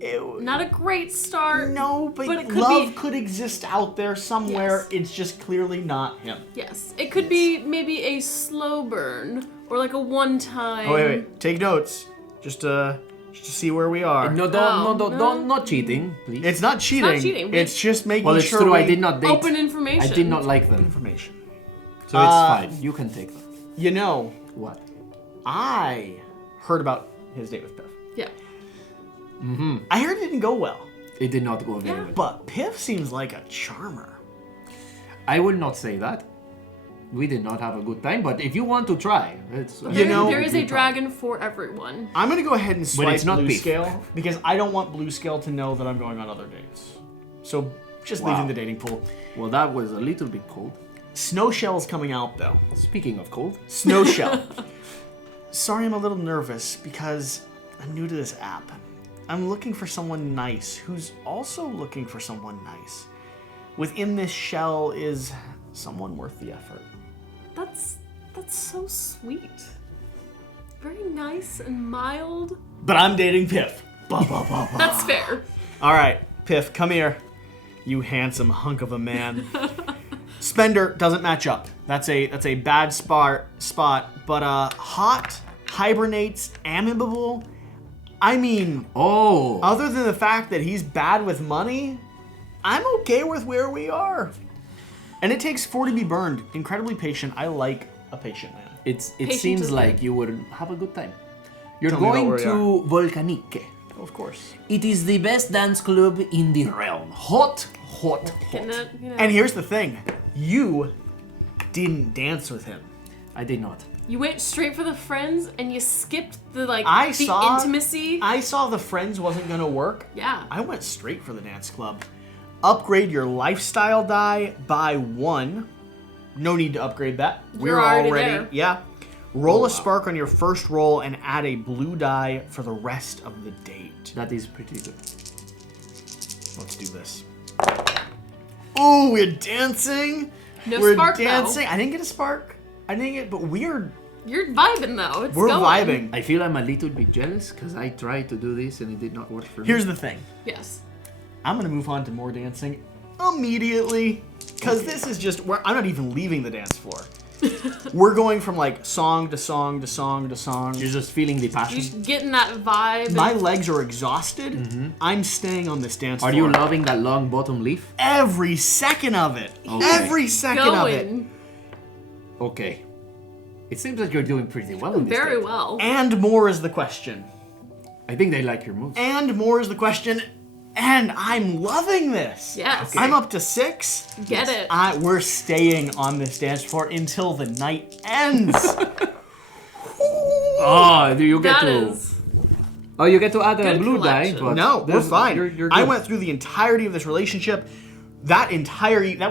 It, Not a great start. no, but it could love be. could exist out there somewhere. Yes. It's just clearly not him. Yes. It could be maybe a slow burn or like a one-time. Oh wait. Take notes. Just to see where we are. No, don't, not cheating, please. It's not cheating. not cheating. It's just making Well, it's sure true. I we- did not date. Open information. I did not like them, information. so it's fine. You can take them. You know, What? I heard about his date with Piff. Yeah. I heard it didn't go well. It did not go very Yeah. well. But Piff seems like a charmer. I will not say that. We did not have a good time, but if you want to try, it's... There is a dragon for everyone. I'm going to go ahead and swipe it's not Blue beef. Scale because I don't want Blue Scale to know that I'm going on other dates. So just leaving the dating pool. Well, that was a little bit cold. Snowshell's coming out, though. Speaking of cold. Snowshell. Sorry, I'm a little nervous because I'm new to this app. I'm looking for someone nice who's also looking for someone nice. Within this shell is someone worth the effort. That's so sweet. Very nice and mild. But I'm dating Piff. Bah, bah, bah, bah. That's fair. All right, Piff, come here. You handsome hunk of a man. Spender doesn't match up. That's a bad spot. But hot, hibernates, amiable. I mean, other than the fact that he's bad with money, I'm okay with where we are. And it takes 4 to be burned. Incredibly patient. I like a patient man. It Patient seems is like good. you would have a good time. You're Tell me about going where we to Volcanique. Of course. It is the best dance club in the realm. Hot. Getting it, you know. And here's the thing. You didn't dance with him. I did not. You went straight for the friends and you skipped the intimacy. I saw the friends wasn't gonna work. Yeah. I went straight for the dance club. Upgrade your lifestyle die by 1. No need to upgrade that. You're already there. Yeah. Roll a spark on your first roll and add a blue die for the rest of the date. That is pretty good. Let's do this. Oh, we're dancing. No spark, though. dancing. I didn't get a spark. I didn't get, but You're vibing though. It's we're going. vibing. I feel I'm a little bit jealous because I tried to do this and it did not work for me. Here's the thing. Yes. I'm gonna move on to more dancing immediately because this is just where I'm not even leaving the dance floor. We're going from like song to song to song to song. You're just feeling the You're passion. just getting that vibe. My legs are exhausted. I'm staying on this dance floor. Are you loving that long bottom leaf? Every second of it. Okay. Every second of it. going Okay. It seems like you're doing pretty well in this very date. well. And more is the question. I think they like your moves. And more is the question. And I'm loving this. Yes. I'm up to 6. Get it. We're staying on this dance floor until the night ends. Oh, do you get That to? is. Oh, you get to add a Good blue die, collection. but No, we're fine. You're I good. went through the entirety of this relationship. That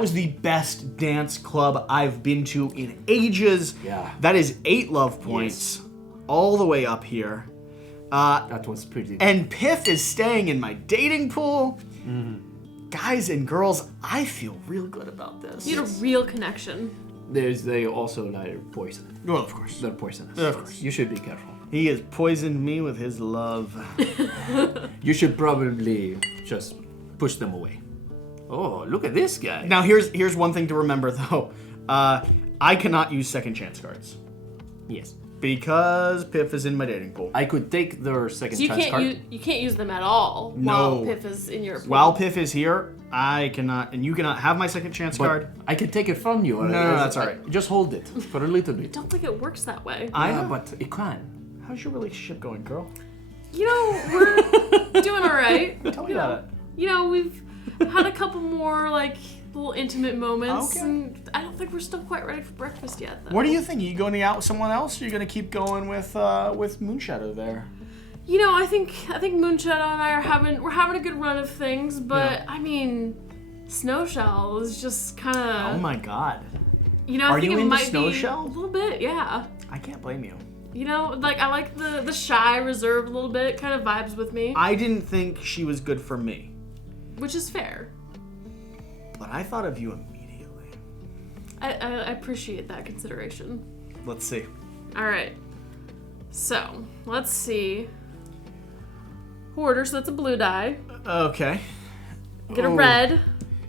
was the best dance club I've been to in ages. Yeah. That is 8 love points all the way up here. That was pretty. And Piff is staying in my dating pool. Guys and girls, I feel real good about this. You had a real connection. They also like poison. Well, of course. They're poisonous. Of course. You should be careful. He has poisoned me with his love. You should probably just push them away. Oh, look at this guy. Now, here's one thing to remember, though. I cannot use second chance cards. Yes. Because Piff is in my dating pool. I could take their second So you chance card. you can't use them at all while Piff is in your pool. While Piff is here, I cannot, and you cannot have my second chance But card. I can take it from you. No, that's all right. Just hold it for a little I bit. don't think it works that way. I know. But it can. How's your relationship going, girl? You know, we're doing all right. Tell me about it. You know, we've had a couple more like little intimate moments, Okay. and I don't think we're still quite ready for breakfast yet. Though. What do you think? Are you going out with someone else? Or are you going to keep going with Moonshadow there? You know, I think Moonshadow and I are having a good run of things, but Yeah. I mean, Snowshell is just kind of. Oh my God! You know, Are I think you it into might Snowshell? be a little bit, yeah. I can't blame you. You know, like I like the shy, reserved a little bit. It kind of vibes with me, I didn't think she was good for me, which is fair. but I thought of you immediately. I appreciate that consideration. Let's see. All right. So let's see. Order. So that's a blue die. Okay. Get a Oh, red,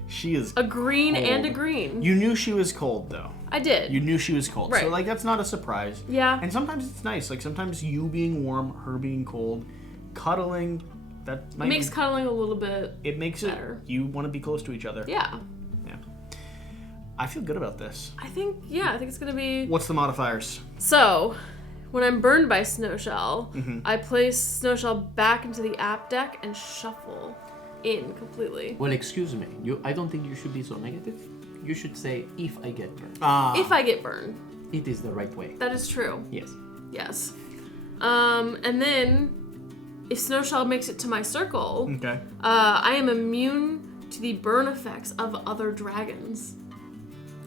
She is. a green, and a cold. green. You knew she was cold, though. I did. You knew she was cold. So, Right. like, that's not a surprise. Yeah. And sometimes it's nice. Like, sometimes you being warm, her being cold, cuddling, that It might makes be, cuddling a little bit. it makes better. it, you want to be close to each other. Yeah. Yeah. I feel good about this. I think it's gonna be. What's the modifiers? So, when I'm burned by Snowshell, Mm-hmm. I place Snowshell back into the app deck and shuffle in completely. Well, excuse me. I don't think you should be so negative. You should say, if I get burned. If I get burned. It is the right way. That is true. Yes. Yes. And then, if Snowshell makes it to my circle, Okay. I am immune to the burn effects of other dragons.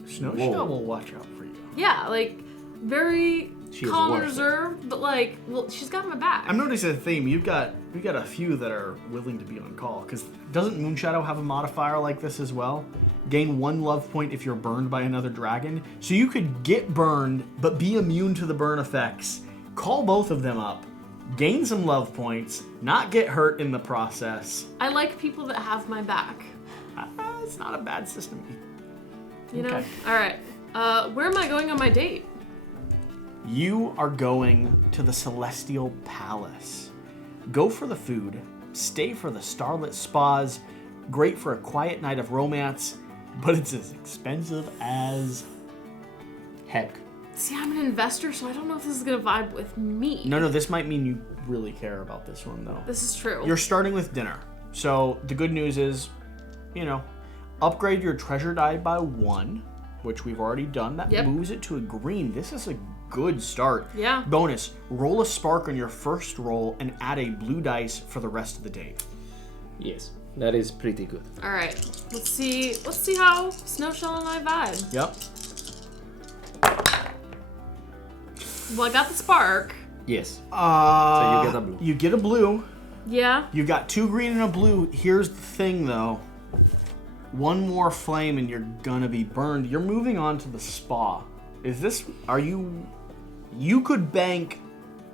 Snowshell will watch out for you. Yeah, like, very She is calm and worth it. reserved, but like, well, she's got my back. I'm noticing a theme. We got a few that are willing to be on call. Because doesn't Moonshadow have a modifier like this as well? Gain 1 love point if you're burned by another dragon. So you could get burned, but be immune to the burn effects. Call both of them up. Gain some love points. Not get hurt in the process. I like people that have my back. It's not a bad system. You know? Okay. All right. Where am I going on my date? You are going to the Celestial Palace. Go for the food. Stay for the starlit spas. Great for a quiet night of romance, but it's as expensive as Heck. See, I'm an investor, so I don't know if this is going to vibe with me. No, this might mean you really care about this one, though. This is true. You're starting with dinner. So the good news is, upgrade your treasure die by 1, which we've already done. That Yep. moves it to a green. This is a good start. Yeah. Bonus, roll a spark on your first roll and add a blue dice for the rest of the day. Yes. That is pretty good. All right. Let's see how Snowshell and I vibe. Yep. Well, I got the spark. Yes. So you get a blue. You get a blue. Yeah. You got 2 green and a blue. Here's the thing, though. 1 more flame and you're gonna be burned. You're moving on to the spa. You could bank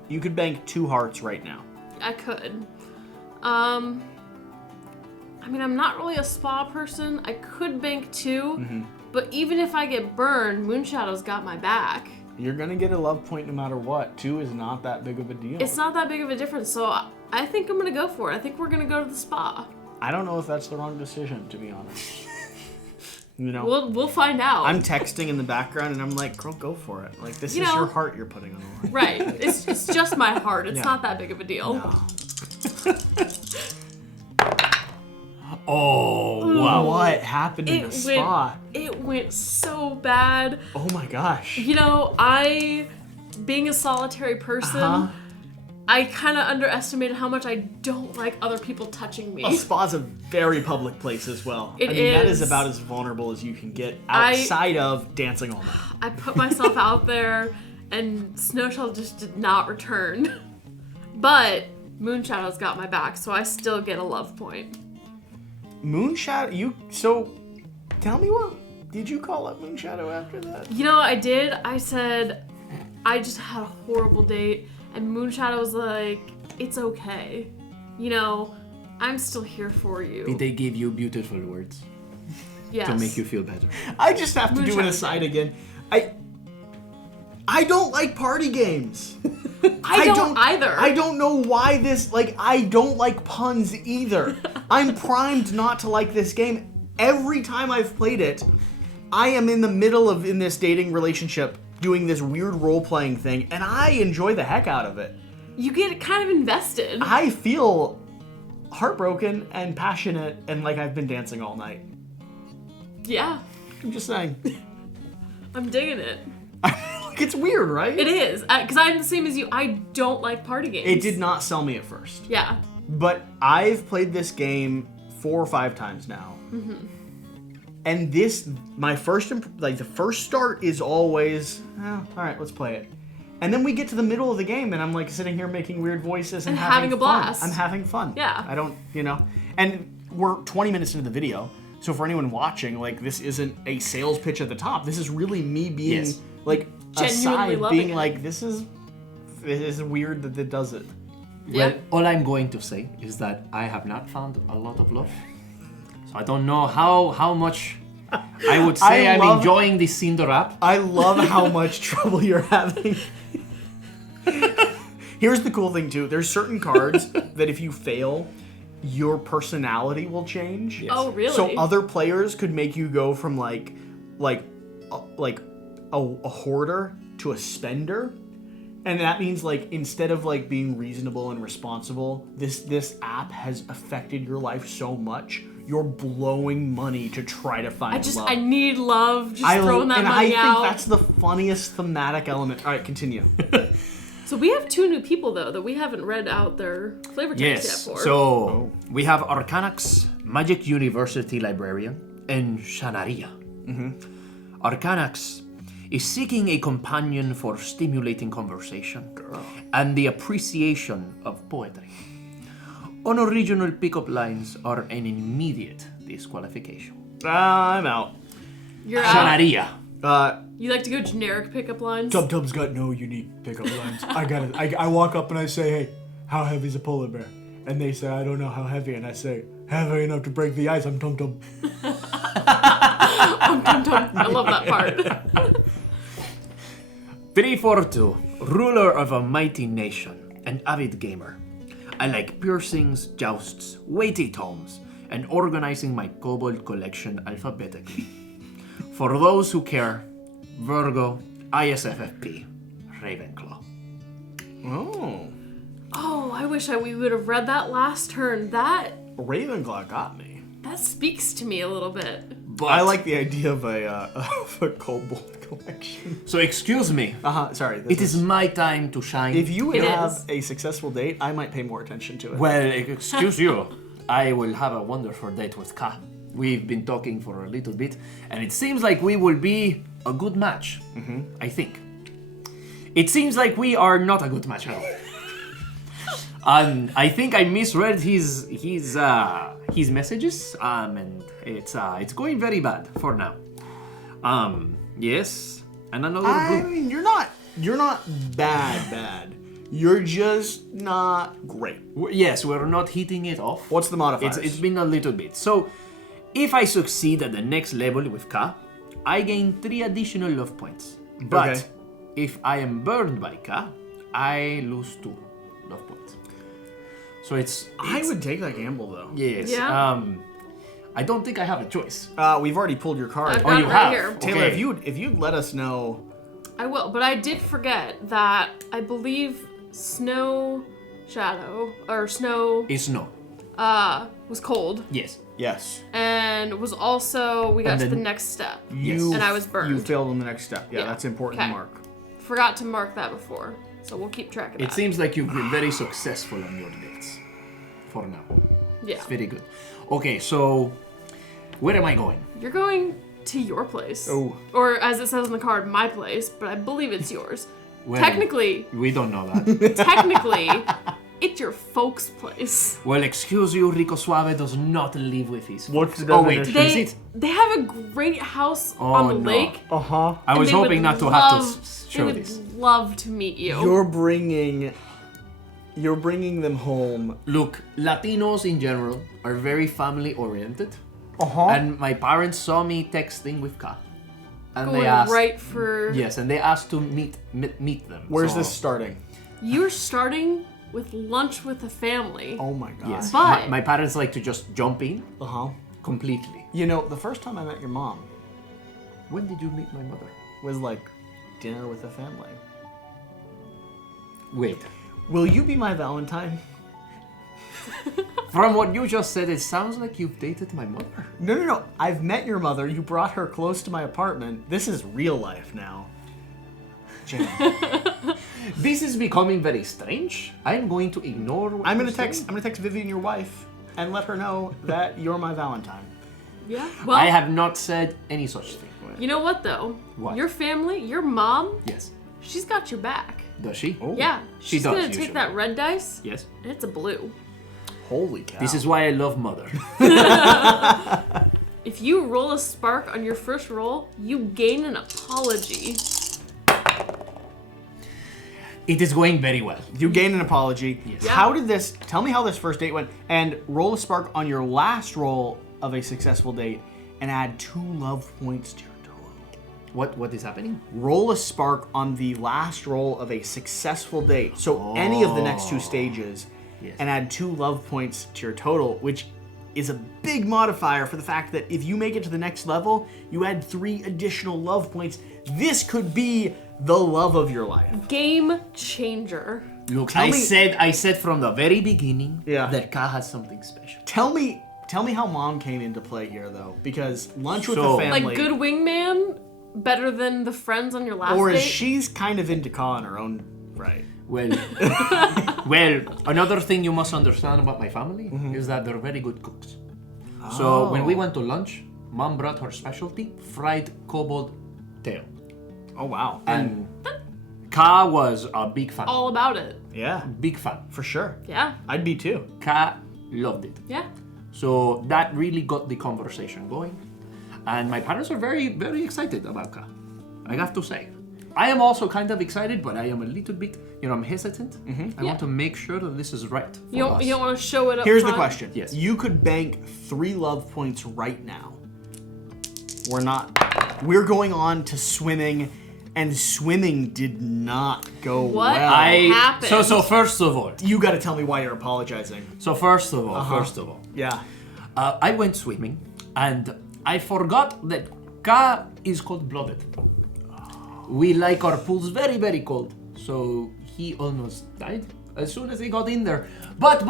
2 hearts right now. I could. I mean, I'm not really a spa person. I could bank 2, but even if I get burned, Moonshadow's got my back. You're gonna get a love point no matter what. 2 is not that big of a deal. It's not that big of a difference, so I think I'm gonna go for it. I think we're gonna go to the spa. I don't know if that's the wrong decision, to be honest. We'll find out. I'm texting in the background and I'm like, girl, go for it. Like, this is your heart you're putting on the line. Right. It's just my heart. It's Yeah. not that big of a deal. No. Oh, wow. What happened in the spa? It went so bad. Oh my gosh. I, being a solitary person, I kind of underestimated how much I don't like other people touching me. A spa's a very public place as well. It that is is. about as vulnerable as you can get outside of dancing all night. I put myself out there, and Snowshell just did not return. But Moonshadow's got my back, so I still get a love point. Moonshadow, so tell me did you call up Moonshadow after that? I did. I said, I just had a horrible date, and Moonshadow was like, it's okay. I'm still here for you. They gave you beautiful words Yes. to make you feel better. I just have to do an Moonshadow. aside again. I don't like party games. I don't either. I don't know why I don't like puns either. I'm primed not to like this game. Every time I've played it, I am in the middle of in this dating relationship doing this weird role-playing thing, and I enjoy the heck out of it. You get kind of invested. I feel heartbroken and passionate and like I've been dancing all night. Yeah. I'm just saying. I'm digging it. It's weird, right? It is. Because I'm the same as you. I don't like party games. It did not sell me at first. Yeah. But I've played this game 4 or 5 times now. And my the first start is always, all right, let's play it. And then we get to the middle of the game and I'm like sitting here making weird voices and having a blast. I'm having fun. Yeah. I don't, and we're 20 minutes into the video. So for anyone watching, like, this isn't a sales pitch at the top. This is really me being like Genuinely aside, loving being it. like, this is weird that it does it. Well, all I'm going to say is that I have not found a lot of love. So I don't know how much I would say I'm enjoying the Cindr app. I love how much trouble you're having. Here's the cool thing too. There's certain cards that if you fail, your personality will change. Yes. Oh, really? So other players could make you go from like a hoarder to a spender. And that means, like, instead of, like, being reasonable and responsible, this app has affected your life so much you're blowing money to try to find love. I need love. Just throwing that money out. I think that's the funniest thematic element. All right, continue. So we have 2 new people, though, that we haven't read out their flavor text yet for. So we have Arcanax, Magic University Librarian, and Shanaria. Arcanax is seeking a companion for stimulating conversation and the appreciation of poetry. Unoriginal pickup lines are an immediate disqualification. I'm out. You're out. Shanaria. You like to go generic pickup lines? Tub-Tub's got no unique pickup lines. I got it. I walk up and I say, hey, how heavy is a polar bear? And they say, I don't know how heavy. And I say, heavy enough to break the ice. I'm Tum-Tum. I love that part. 342, ruler of a mighty nation, an avid gamer. I like piercings, jousts, weighty tomes, and organizing my kobold collection alphabetically. For those who care, Virgo, ISFFP, Ravenclaw. Oh, I wish we would have read that last turn. That Ravenclaw got me. speaks to me a little bit. But, I like the idea of a kobold collection. So excuse me, Sorry. it is my time to shine. If you It have is. a successful date, I might pay more attention to it. Well, excuse you. I will have a wonderful date with Ka. We've been talking for a little bit, and it seems like we will be a good match. I think. It seems like we are not a good match at all. And I think I misread his messages, and it's going very bad for now. Yes, and another I blue. mean, you're not bad. You're just not great. Yes, we're not hitting it off. What's the modifiers? It's been a little bit. So, if I succeed at the next level with Ka, I gain 3 additional love points. But Okay. if I am burned by Ka, I lose 2 love points. So it's I would take that gamble though. yes. Yeah. I don't think I have a choice. We've already pulled your card. I've got you it right have? here. Taylor, Okay. if you'd let us know. I will, but I did forget that I believe Snow Shadow or Snow It's no. was cold Yes. Yes. and was also we got And to the then- next step. You, And I was burned. You failed on the next step. Yeah, Yeah. that's important Okay. to mark. Forgot to mark that before, so we'll keep track of that. It seems like you've been very successful on your dates. For now. yeah. It's very good. Okay, so where am I going? You're going to your place. Oh. Or as it says on the card, my place, but I believe it's yours. Well, Technically, we don't know that. it's your folks' place. Well, excuse you, Rico Suave does not live with his. What's the Oh wait, definition? is it? They have a great house Oh, on the no. lake. Uh-huh. I was and they would hoping not to have to They show would this. love to meet you. You're bringing them home. Look, Latinos in general are very family oriented, Uh-huh. and my parents saw me texting with Ka, and Going they asked. right for. Yes, and they asked to meet them. Where's so- this starting? You're starting with lunch with the family. Oh my god. Yes, But- my parents like to just jump in Uh-huh. completely. You know, the first time I met your mom When did you meet my mother? was like dinner with the family. Wait. Will you be my Valentine? From what you just said, it sounds like you've dated my mother. No. I've met your mother. You brought her close to my apartment. This is real life now. Jen. This is becoming very strange. I'm going to ignore what I'm you're gonna text Vivian, your wife, and let her know that you're my Valentine. Yeah. Well, I have not said any such thing. you know what though? What? Your family, your mom, Yes. she's got your back. Does she? Oh. Yeah. She She's does, gonna usually. take that red dice, Yes. and it's a blue. Holy cow. This is why I love mother. If you roll a spark on your first roll, you gain an apology. It is going very well. You gain an apology. Yes. Yeah. How did this? Tell me how this first date went, and roll a spark on your last roll of a successful date, and add 2 love points to your total. What is happening? Roll a spark on the last roll of a successful date, so any of the next 2 stages, Yes. and add 2 love points to your total, which is a big modifier for the fact that if you make it to the next level, you add 3 additional love points. This could be the love of your life. Game changer. Look, Tell I me- said from the very beginning Yeah. that Ka has something special. Tell me Tell me how mom came into play here, though, because lunch with So- the family. Like good wingman, better than the friends on your last or date. is she's kind of into Ka in her own right? Well, another thing you must understand about my family is that they're very good cooks. So when we went to lunch, mom brought her specialty, fried kobold tail. Oh wow. And Ka was a big fan. All about it. Yeah, Big fan. for sure. Yeah. I'd be too. Ka loved it. Yeah. So that really got the conversation going. And my parents are very, very excited about Ka. I have to say. I am also kind of excited, but I am a little bit, I'm hesitant. I want to make sure that this is right for You us. don't want to show it up Here's the front. question. Yes. You could bank 3 love points right now. We're going on to swimming, and swimming did not go What? well. happened? So first of all, You got to tell me why you're apologizing. first of all, Yeah. I went swimming, and I forgot that Ka is cold-blooded. We like our pools very, very cold, so he almost died as soon as he got in there. But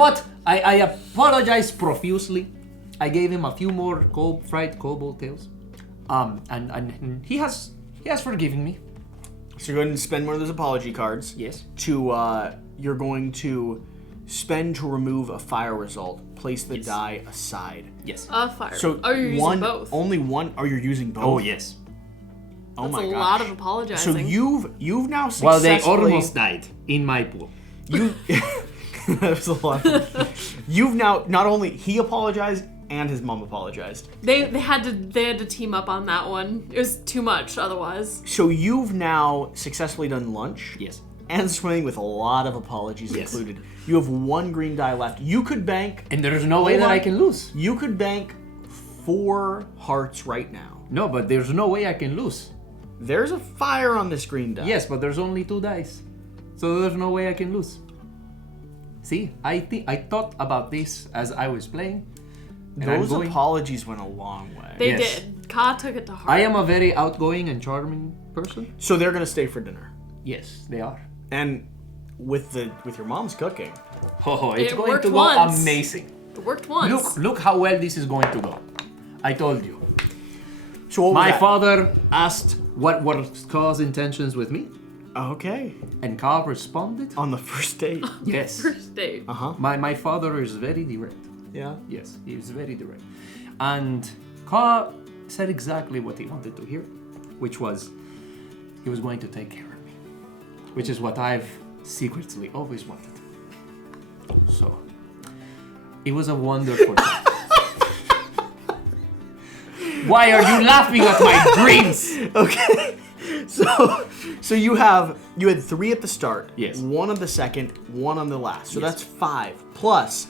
I apologize profusely. I gave him a few more fried kobold tails, and he has forgiven me. So go ahead and spend one of those apology cards. Yes. You're going to spend to remove a fire result. Place the die aside. Yes. Fire. So oh, you're using both. Only one. Oh, you're using both. Oh yes. Oh That's my a gosh. lot of So apologizing. you've now successfully. Well, they almost died in my pool. You. That was a lot. You've now not only he apologized and his mom apologized. They had to team up on that one. It was too much otherwise. So you've now successfully done lunch. Yes. And swimming with a lot of apologies Yes. included. You have 1 green die left. You could bank. And there's no way Hold that on. I can lose. You could bank 4 hearts right now. No, but there's no way I can lose. There's a fire on this green die. Yes, but there's only 2 dice. So there's no way I can lose. See, I thought about this as I was playing. And I'm Those going- apologies went a long way. They Yes. did. Ka took it to heart. I am a very outgoing and charming person. So they're gonna stay for dinner. Yes, they are. And with your mom's cooking. Oh, it's It going worked to go once. amazing. It worked once. Look how well this is going to go. I told you. So what was My that? father asked what were Ka's intentions with me, Okay. and Ka responded, On the first date. yes. First date. My father is very direct. Yeah. Yes, he is very direct. And Ka said exactly what he wanted to hear, which was he was going to take care of me, which is what I've secretly always wanted. So, it was a wonderful time. Why are you laughing at my dreams? Okay. So you had 3 at the start. Yes. 1 on the second, 1 on the last. So that's 5. Plus,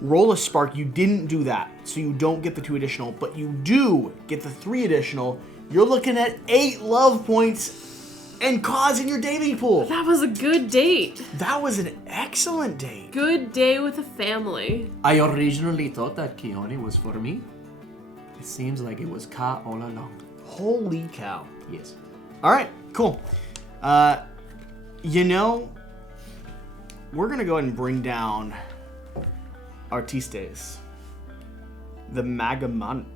roll a spark. You didn't do that, so you don't get the 2 additional, but you do get the 3 additional. You're looking at 8 love points and cause in your dating pool. That was a good date. That was an excellent date. Good day with a family. I originally thought that Keone was for me. It seems like it was Ka all along. Holy cow. Yes. All right, cool. We're gonna go ahead and bring down Artistes, the Magnanimous.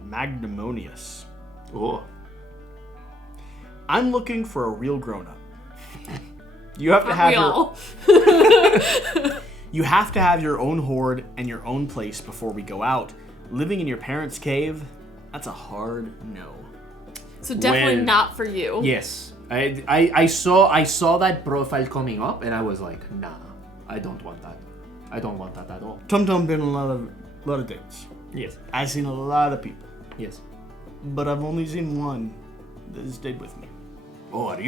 Oh. I'm looking for a real grown-up. You have to Aren't have we your, all? you have to have your own horde and your own place before we go out. Living in your parents' cave, that's a hard no. So definitely Well, not for you. Yes. I saw that profile coming up and I was like, nah, I don't want that. I don't want that at all. Tum Tum been on a lot of dates. Yes. I've seen a lot of people, Yes. but I've only seen one that has stayed with me. Oh, are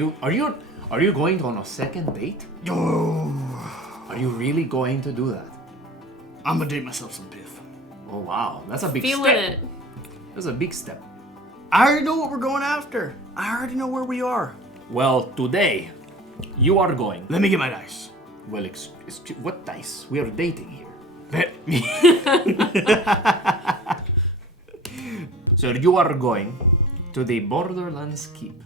you going on a second date? Oh, Are you really going to do that? I'm gonna date myself some piff. Oh wow, that's a big Feeling step. it. That's a big step. I already know what we're going after. I already know where we are. Well, today you are going. Let me get my dice. Well, what dice? We are dating here. Let me. So you are going to the Borderlands Keep.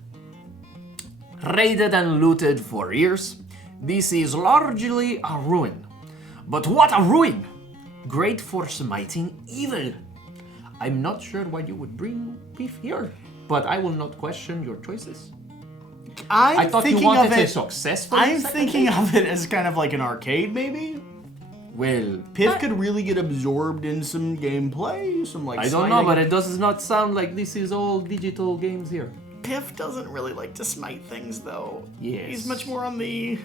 Raided and looted for years, this is largely a ruin. But what a ruin! Great for smiting evil. I'm not sure why you would bring Piff here, but I will not question your choices. I thought you wanted a successful I'm second thinking date. of it as kind of like an arcade, maybe. Well, Piff could really get absorbed in some gameplay, some like. I don't know, smiting. but it does not sound like this is all digital games here. Piff doesn't really like to smite things, though. Yes. He's much more on the.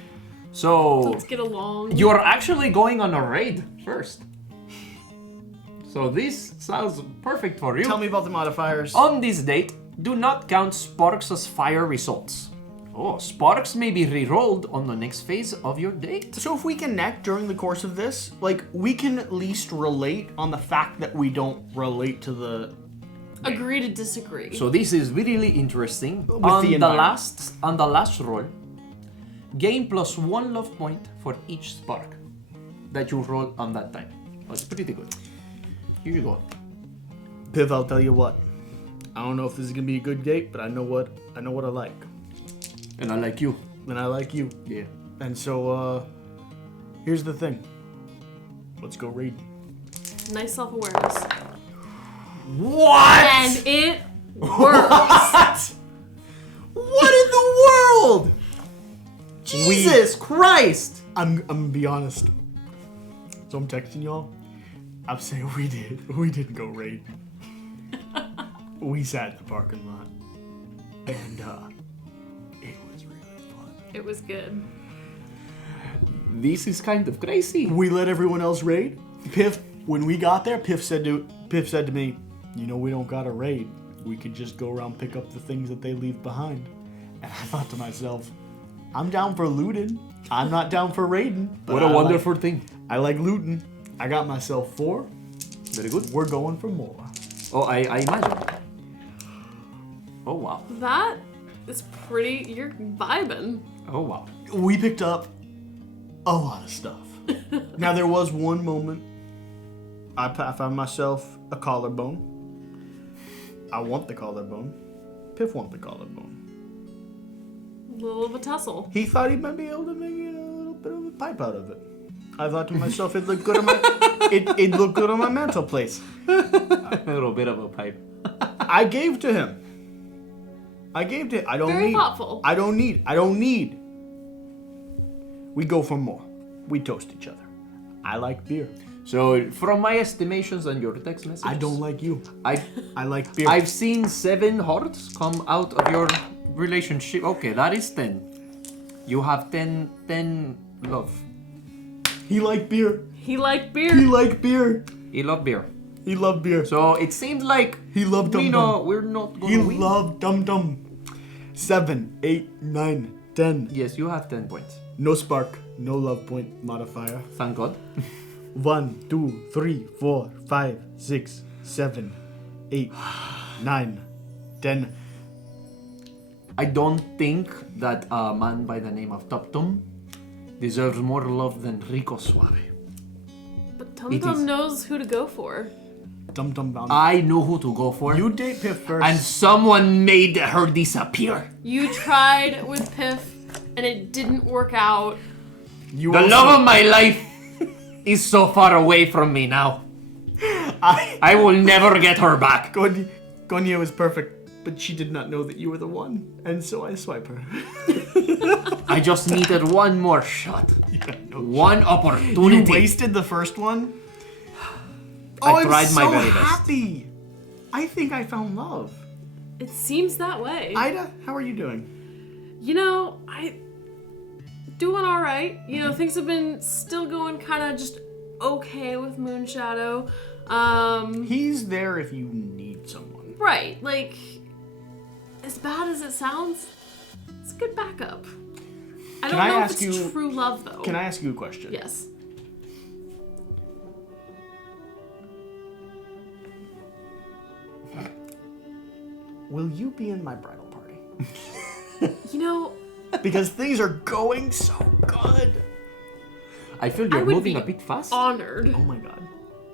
So, Let's get along. you're actually going on a raid first. So this sounds perfect for you. Tell me about the modifiers. On this date, do not count sparks as fire results. Oh, sparks may be re-rolled on the next phase of your date. So if we connect during the course of this, like, we can at least relate on the fact that we don't relate to the. Agree to disagree. So this is really interesting. With On the the environment. last roll, gain +1 love point for each spark that you roll on that time. That's pretty good. Here you go. Piff, I'll tell you what. I don't know if this is gonna be a good date, but I know what I like. And I like you. And I like you. Yeah. And so, here's the thing. Let's go raid. Nice self-awareness. What? And it works. What in the world? Jesus Christ! I'm gonna be honest. So I'm texting y'all. I'm saying we didn't go raid. We sat in the parking lot. And it was really fun. It was good. This is kind of crazy. We let everyone else raid. Piff, when we got there, Piff said to me, you know, we don't gotta raid. We could just go around pick up the things that they leave behind. And I thought to myself, I'm down for looting. I'm not down for raiding. But What a wonderful thing. I like looting. I got myself 4. Very good. We're going for more. Oh, I imagine. Oh, wow. That is pretty. You're vibing. Oh, wow. We picked up a lot of stuff. Now, there was one moment I found myself a collarbone. I want the collarbone. Piff want the collarbone. Little of a tussle. He thought he might be able to make a little bit of a pipe out of it. I thought to myself, it looked good on my it looked good on my mantelpiece. A little bit of a pipe. I gave to him. I don't Very need. thoughtful. I don't need. We go for more. We toast each other. I like beer. So, from my estimations and your text messages, I don't like you. I I like beer. I've seen 7 hearts come out of your relationship. Okay, that is 10. You have 10 love. He like beer. He liked beer. He like beer. He love beer. He love beer. So it seems like He loved Dum Dum. we're not going He to win. loved Dum Dum. 7, 8, 9, 10. Yes, you have 10 points. No spark. No love point modifier. Thank God. 1, 2, 3, 4, 5, 6, 7, 8, 9, 10. I don't think that a man by the name of Toptum deserves more love than Rico Suave. But Tum It is. Tum knows who to go for. Dum Dum bound. I know who to go for. You date Piff first. And someone made her disappear. You tried with Piff, and it didn't work out. you The love of my life is so far away from me now. I will never get her back. Gonya was perfect, but she did not know that you were the one, and so I swipe her. I just needed one more shot. No One You opportunity. wasted the first one. I tried I'm my so very best. happy. I think I found love. It seems that way. Ida, how are you doing? You know, doing all right. You know, things have been still going kind of just okay with Moonshadow. He's there if you need someone. Right, like, as bad as it sounds, it's a good backup. I don't I know if ask it's you- true love, though. Can I ask you a question? Yes. Will you be in my bridal party? You know, Because things are going so good. I feel I you're would moving be a bit fast. honored. Oh my god.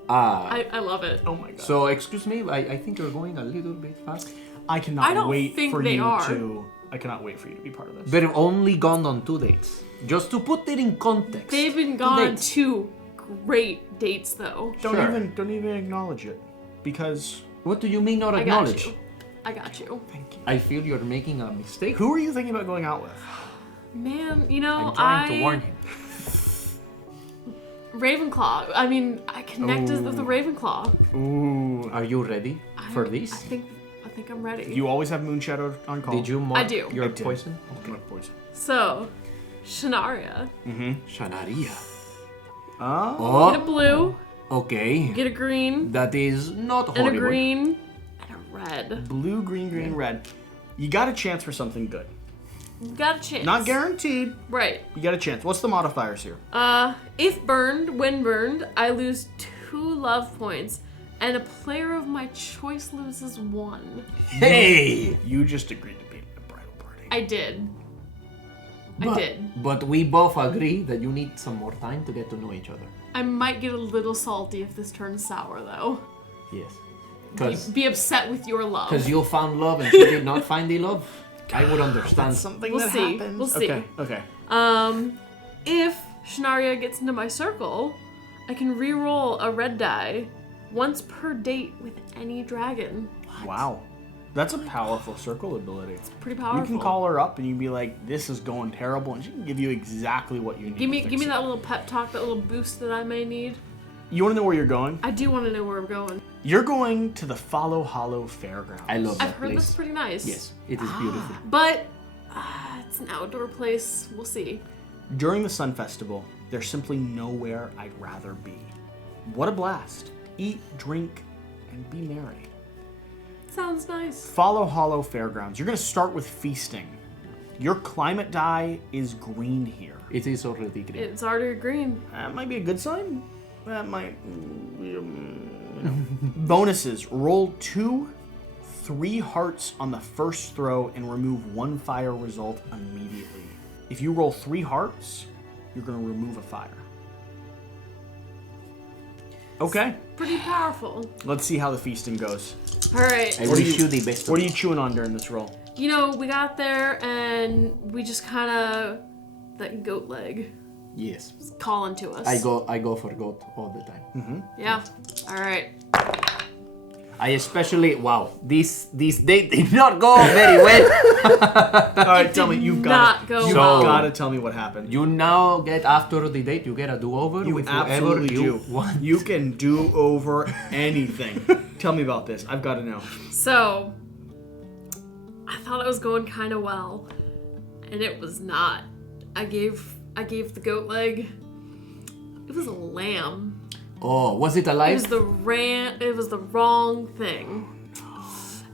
I love it. Oh my god. So, excuse me, I think you're going a little bit fast. I cannot I don't wait think for they you are. to. I cannot wait for you to be part of this. They've only gone on 2 dates. Just to put it in context. They've been 2 gone dates. 2 great dates, though. Don't Sure. even acknowledge it. because What do you mean not I acknowledge? got you. I feel you're making a mistake. who are you thinking about going out with? Man, you know, I'm trying to warn him. Ravenclaw. I mean, I connected with the Ravenclaw. Ooh. Are you ready for this? I think I'm ready. You always have Moonshadow on call. Did you mark I do. your I did. poison? Okay. Poison. So, Shanaria. Shanaria. Oh. Get a blue, Okay. get a green, That is not and horrible. a green, and a red. Blue, green, red. You got a chance for something good. Got a chance. Not guaranteed. Right. You got a chance. What's the modifiers here? If burned, when burned, I lose 2 love points, and a player of my choice loses 1. Hey! You just agreed to be at a bridal party. I did. But we both agree that you need some more time to get to know each other. I might get a little salty if this turns sour, though. Yes. Because Be upset with your love. you found love and she did not find the love. I would understand. That's something We'll that see. happens. We'll see. Okay. If Shanaria gets into my circle, I can re-roll a red die once per date with any dragon. Wow. That's a powerful circle ability. Pretty powerful. You can call her up and you'd be like, this is going terrible, and she can give you exactly what you need. Give me to fix it. that little pep talk, that little boost that I may need. You want to know where you're going? I do want to know where I'm going. You're going to the Follow Hollow Fairgrounds. I love that I've heard place. that's pretty nice. Yes, it is beautiful. But it's an outdoor place. We'll see. During the Sun Festival, there's simply nowhere I'd rather be. What a blast. Eat, drink, and be merry. Sounds nice. Follow Hollow Fairgrounds. You're going to start with feasting. Your climate die is green here. It is already green. It's already green. That might be a good sign. That might... Bonuses. Roll 2 3 hearts on the first throw and remove 1 fire result immediately. If you roll 3 hearts, you're going to remove a fire. Okay. Pretty powerful. Let's see how the feasting goes. All right. I wish you the best. What are you chewing on during this roll? You know, we got there and we just kind of... That goat leg Yes. was calling to us. I go for goat all the time. Yeah. All right. I especially this date did not go very well. All right, tell me. You've got not go You've well. got to tell me what happened. You now get after the date, you get a do-over You with whoever absolutely you do. want. You can do over anything. Tell me about this. I've got to know. So, I thought it was going kind of well, and it was not. I gave the goat leg. It was a lamb. Oh, was it It alive? was the wrong thing.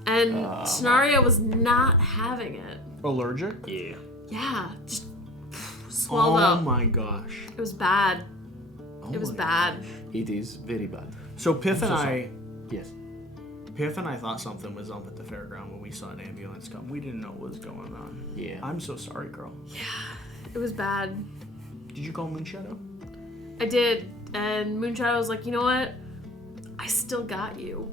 And Shanaria was not having it. Allergic? Yeah. Yeah, just swelled Oh up. my gosh. It was bad. It was bad. It is very bad. So Piff and Yes. I thought something was up at the fairground when we saw an ambulance come. We didn't know what was going on. Yeah. I'm so sorry, girl. It was bad. Did you call Moonshadow? I did. And Moonshadow was like, you know what? I still got you.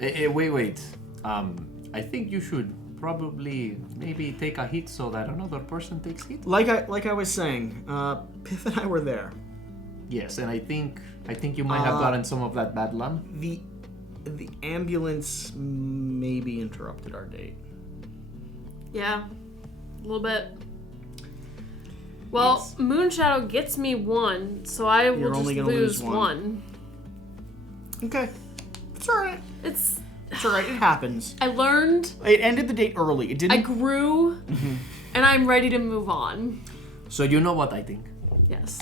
Wait. I think you should probably maybe take a hit so that another person takes hit. Like I was saying, Piff and I were there. Yes, and I think you might have gotten some of that bad luck. The ambulance maybe interrupted our date. Yeah, a little bit. Well, Moonshadow gets me 1, so I will You're just only gonna lose lose one. 1. Okay. It's alright. It's. It's alright. It happens. I learned. It ended the date early. It didn't. I grew, and I'm ready to move on. So you know what I think? Yes.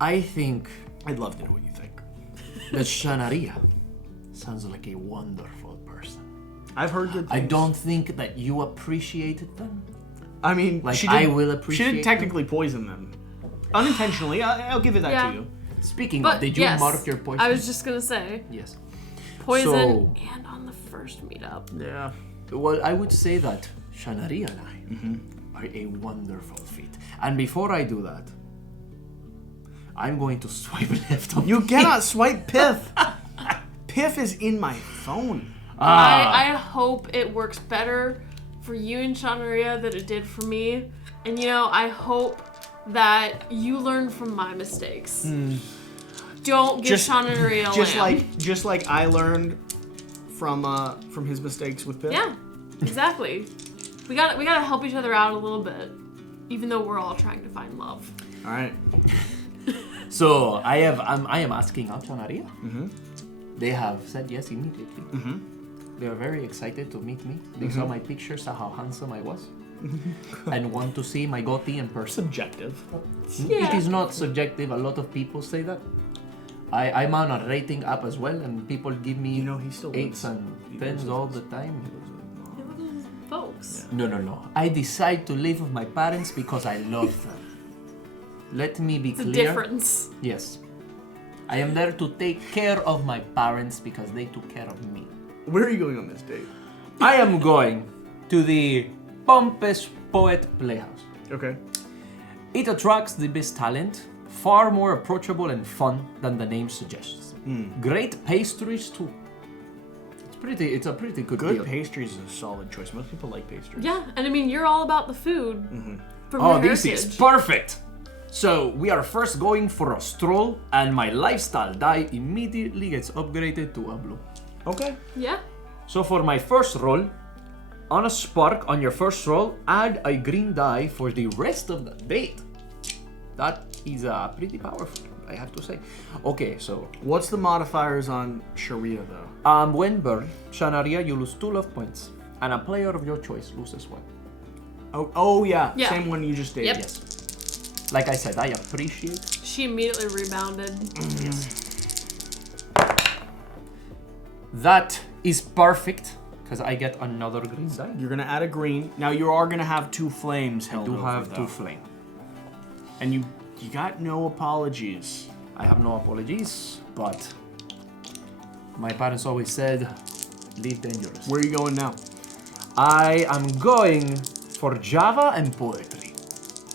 I think I'd love to know what you think. that Shanaria sounds like a wonderful person. I've heard good things. I don't think that you appreciated them. I mean, Like, she I did, will She appreciate did technically poison them. Unintentionally. I'll give it that Yeah. to you. Speaking But of, did you yes, mark your poison? I was just gonna say Yes. poison So- and on the first meetup. Yeah. Well, I would say that Shanaria and I are a wonderful fit. And before I do that, I'm going to swipe left on You cannot swipe Piff. Piff is in my phone. I hope it works better for you and Shanaria than it did for me. And you know, I hope that you learn from my mistakes. Don't give Sean and Maria a lamb. Just like I learned from his mistakes with Pip. Yeah, exactly. We gotta help each other out a little bit, even though we're all trying to find love. All right. So I am asking out Shanaria. They have said yes immediately. They are very excited to meet me. They saw my pictures, saw how handsome I was, and want to see my goatee in person. Subjective. Yeah. It is not subjective. A lot of people say that. I'm on a rating app as well, and people give me He still 8s and 10s all the time. Yeah, look at those folks. No. I decide to live with my parents because I love them. Let me be It's a clear. difference. Yes. I am there to take care of my parents because they took care of me. Where are you going on this date? I am going to the Pompous Poet Playhouse. Okay. It attracts the best talent, far more approachable and fun than the name suggests. Great pastries too. It's a pretty good deal. Good pastries is a solid choice. Most people like pastries. Yeah, and I mean, you're all about the food. From Oh, your this heritage. is perfect! So, we are first going for a stroll, and my lifestyle die immediately gets upgraded to a blue. Okay. Yeah. So for my first roll, on a spark on your first roll, add a green die for the rest of the date. That is pretty powerful, I have to say. Okay, so What's the modifiers on Sharia though? when burn, Shanaria, you lose 2 love points, and a player of your choice loses 1. Oh yeah. Yeah. Same one you just did. Yep. Yes. Like I said, I appreciate. She immediately rebounded. That is perfect, because I get another green die. You're gonna add a green. Now you are gonna have 2 flames I held do over, have though. 2 flame. And you got no apologies. I have no apologies, but my parents always said, live dangerous. Where are you going now? I am going for Java and poetry.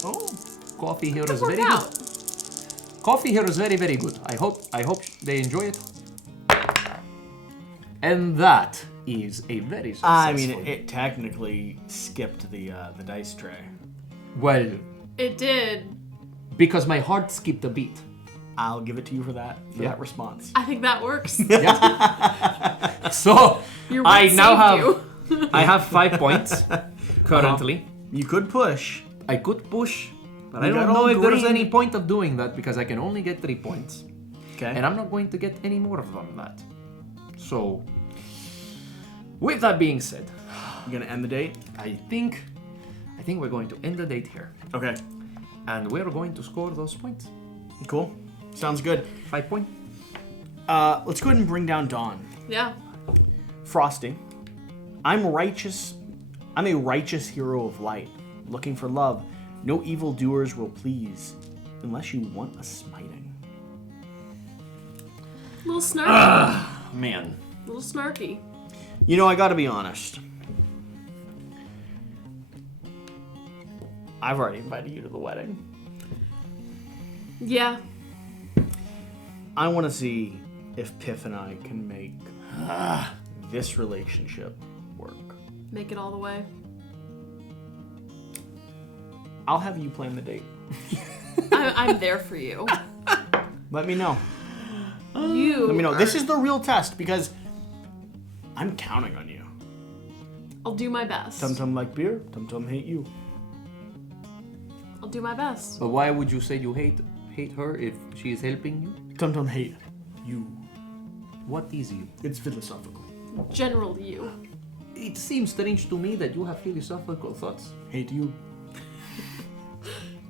Oh. Coffee here That is worked very out. good. Coffee here is very, very good. I hope they enjoy it. And that is a very successful. I mean, it technically skipped the dice tray. Well, It did. because my heart skipped a beat. I'll give it to you for that Yeah. that response. I think that works. Yeah. So Your I wit now saved have you. I have 5 points currently. You could push. I could push, but I You don't got know all if there's green. any point of doing that because I can only get 3 points. Okay. And I'm not going to get any more than that. So, with that being said, You gonna end the date? I think we're going to end the date here. Okay. And we're going to score those points. Cool. Sounds good. 5 points. Let's go ahead and bring down Dawn. Yeah. Frosty. I'm righteous. I'm a righteous hero of light, looking for love. No evildoers will please, unless you want a smiting. A little snarky. Man. A little snarky. You know, I gotta be honest. I've already invited you to the wedding. Yeah. I want to see if Piff and I can make this relationship work. Make it all the way. I'll have you plan the date. I'm there for you. Let me know. You. Let me know. are- This is the real test because I'm counting on you. I'll do my best. Tum Tum like beer. Tum Tum hate you. I'll do my best. But why would you say you hate her if she is helping you? Tum Tum hate you. What is you? It's philosophical. General you. It seems strange to me that you have philosophical thoughts. Hate you.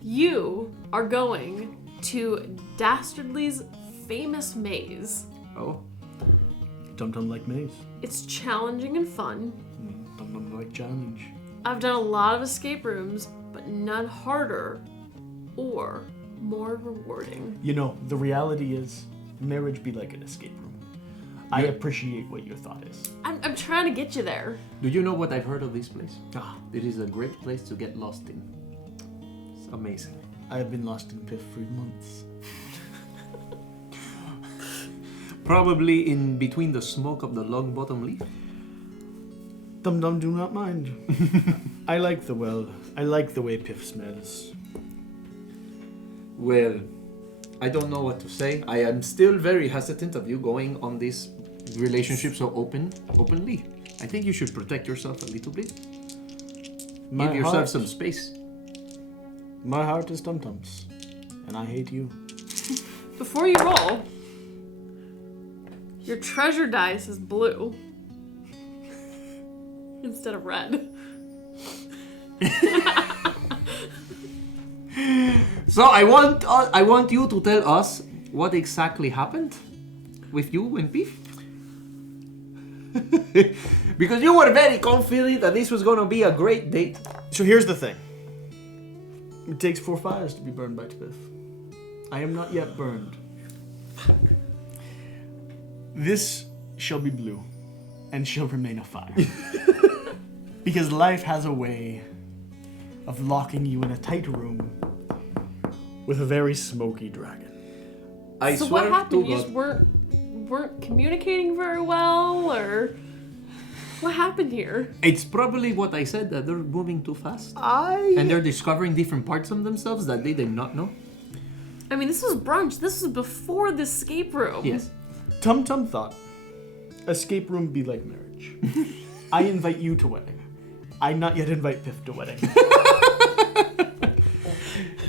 You are going to Dastardly's famous maze. Oh. Tum Tum like maze. It's challenging and fun. Tum Tum like challenge. I've done a lot of escape rooms, but none harder or more rewarding. You know, the reality is, marriage be like an escape room. I appreciate what your thought is. I'm trying to get you there. Do you know what I've heard of this place? Ah, It is a great place to get lost in. It's amazing. I have been lost in Piff for months. Probably in between the smoke of the long bottom leaf. Dum Dum do not mind. I like the well. I like the way Piff smells. Well, I don't know what to say. I am still very hesitant of you going on this relationship so openly. I think you should protect yourself a little bit. My Give yourself heart- some space. My heart is Tum Tum's, and I hate you. Before you roll, your treasure dice is blue instead of red. So I want you to tell us what exactly happened with you and Beef. Because you were very confident that this was going to be a great date. So here's the thing. It takes 4 fires to be burned by Tiff. I am not yet burned. This shall be blue, and shall remain a fire. Because life has a way of locking you in a tight room with a very smoky dragon. I So swear what happened? to You God. just weren't communicating very well, or what happened here? It's probably what I said, that they're moving too fast. And they're discovering different parts of themselves that they did not know. I mean, this was brunch. This was before the escape room. Yes. Tum Tum thought, escape room be like marriage. I invite you to wedding. I not yet invite Piff to wedding.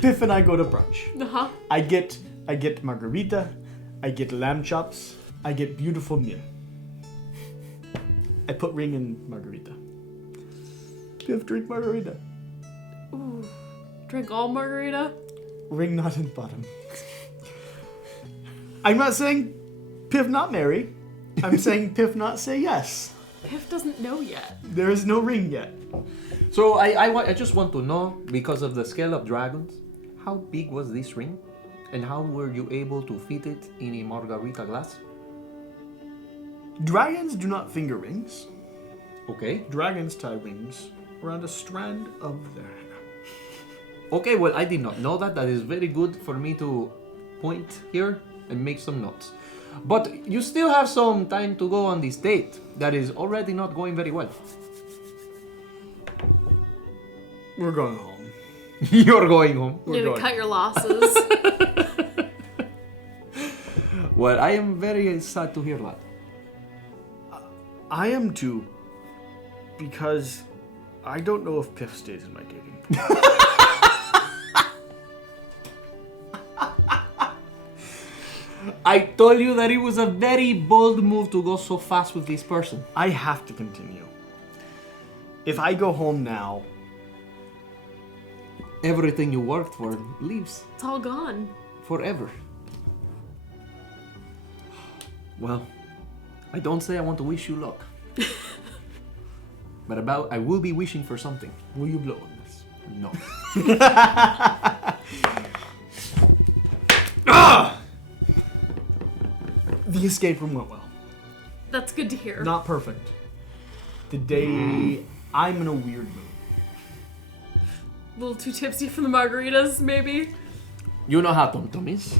Piff and I go to brunch. Uh-huh. I get margarita, I get lamb chops, I get beautiful meal. I put ring in margarita. Piff, drink margarita. Ooh. Drink all margarita? Ring not in bottom. I'm not saying Piff not marry. I'm saying Piff not say yes. Piff doesn't know yet. There is no ring yet. So I just want to know, because of the scale of dragons, how big was this ring? And how were you able to fit it in a margarita glass? Dragons do not finger rings. Okay. Dragons tie rings around a strand of their hair. Okay, well, I did not know that. That is very good for me to point here and make some notes. But you still have some time to go on this date that is already not going very well. We're going home. You're going home. You're gonna going. cut your losses. Well, I am very sad to hear that. I am too, because I don't know if Piff stays in my dating pool. I told you that it was a very bold move to go so fast with this person. I have to continue. If I go home now, Everything you worked for leaves It's all gone. forever. Well, I don't say I want to wish you luck. But I will be wishing for something. will you blow on this? No. The escape room went well. That's good to hear. Not perfect. Today, I'm in a weird mood. A little too tipsy from the margaritas, maybe. You know how Tom Tom is.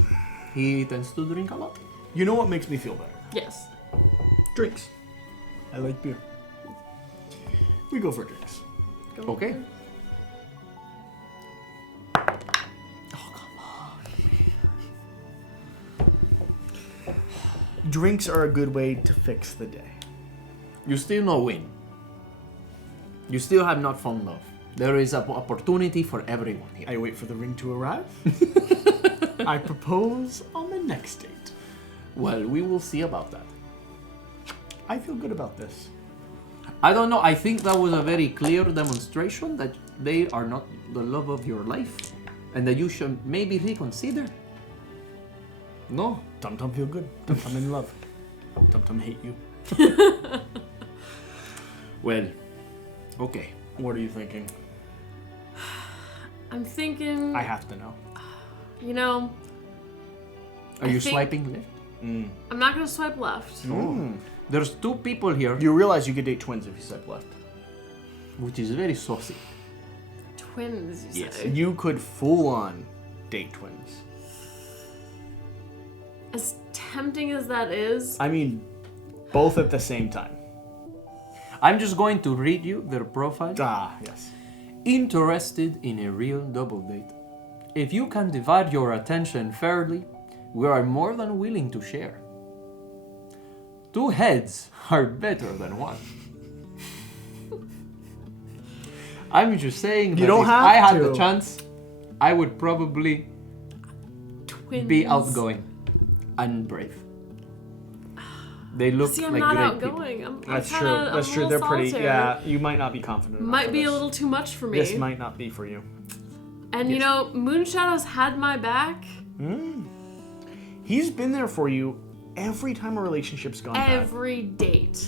He tends to drink a lot. You know what makes me feel better? Yes. Drinks. I like beer. We go for drinks. Go Okay. for it. Drinks are a good way to fix the day. You still no win. You still have not found love. There is an opportunity for everyone here. I wait for the ring to arrive. I propose on the next date. Well, we will see about that. I feel good about this. I don't know. I think that was a very clear demonstration that they are not the love of your life and that you should maybe reconsider. No? Tum Tum feel good. Tum Tum in love. Tum Tum hate you. Well, okay. What are you thinking? I'm thinking, I have to know. you know, Are I you think- swiping left? I'm not gonna swipe left. There's two people here, You realize you could date twins if you swipe left. which is very saucy. Twins, you Yes. say. You could full on date twins. As tempting as that is, I mean, both at the same time. I'm just going to read you their profile. Ah, yes. Interested in a real double date. If you can divide your attention fairly, we are more than willing to share. 2 heads are better than one. I'm just saying that You don't if have I had to. the chance, I would probably Twins. be outgoing and brave. They look See, I'm like not great outgoing. I'm That's kinda, true. I'm That's a true. little They're pretty. solitary. Yeah, you might not be confident. enough Might for be a this. little too much for me. This might not be for you. And you know, Moonshadow's had my back He's been there for you every time a relationship's gone bad. every date.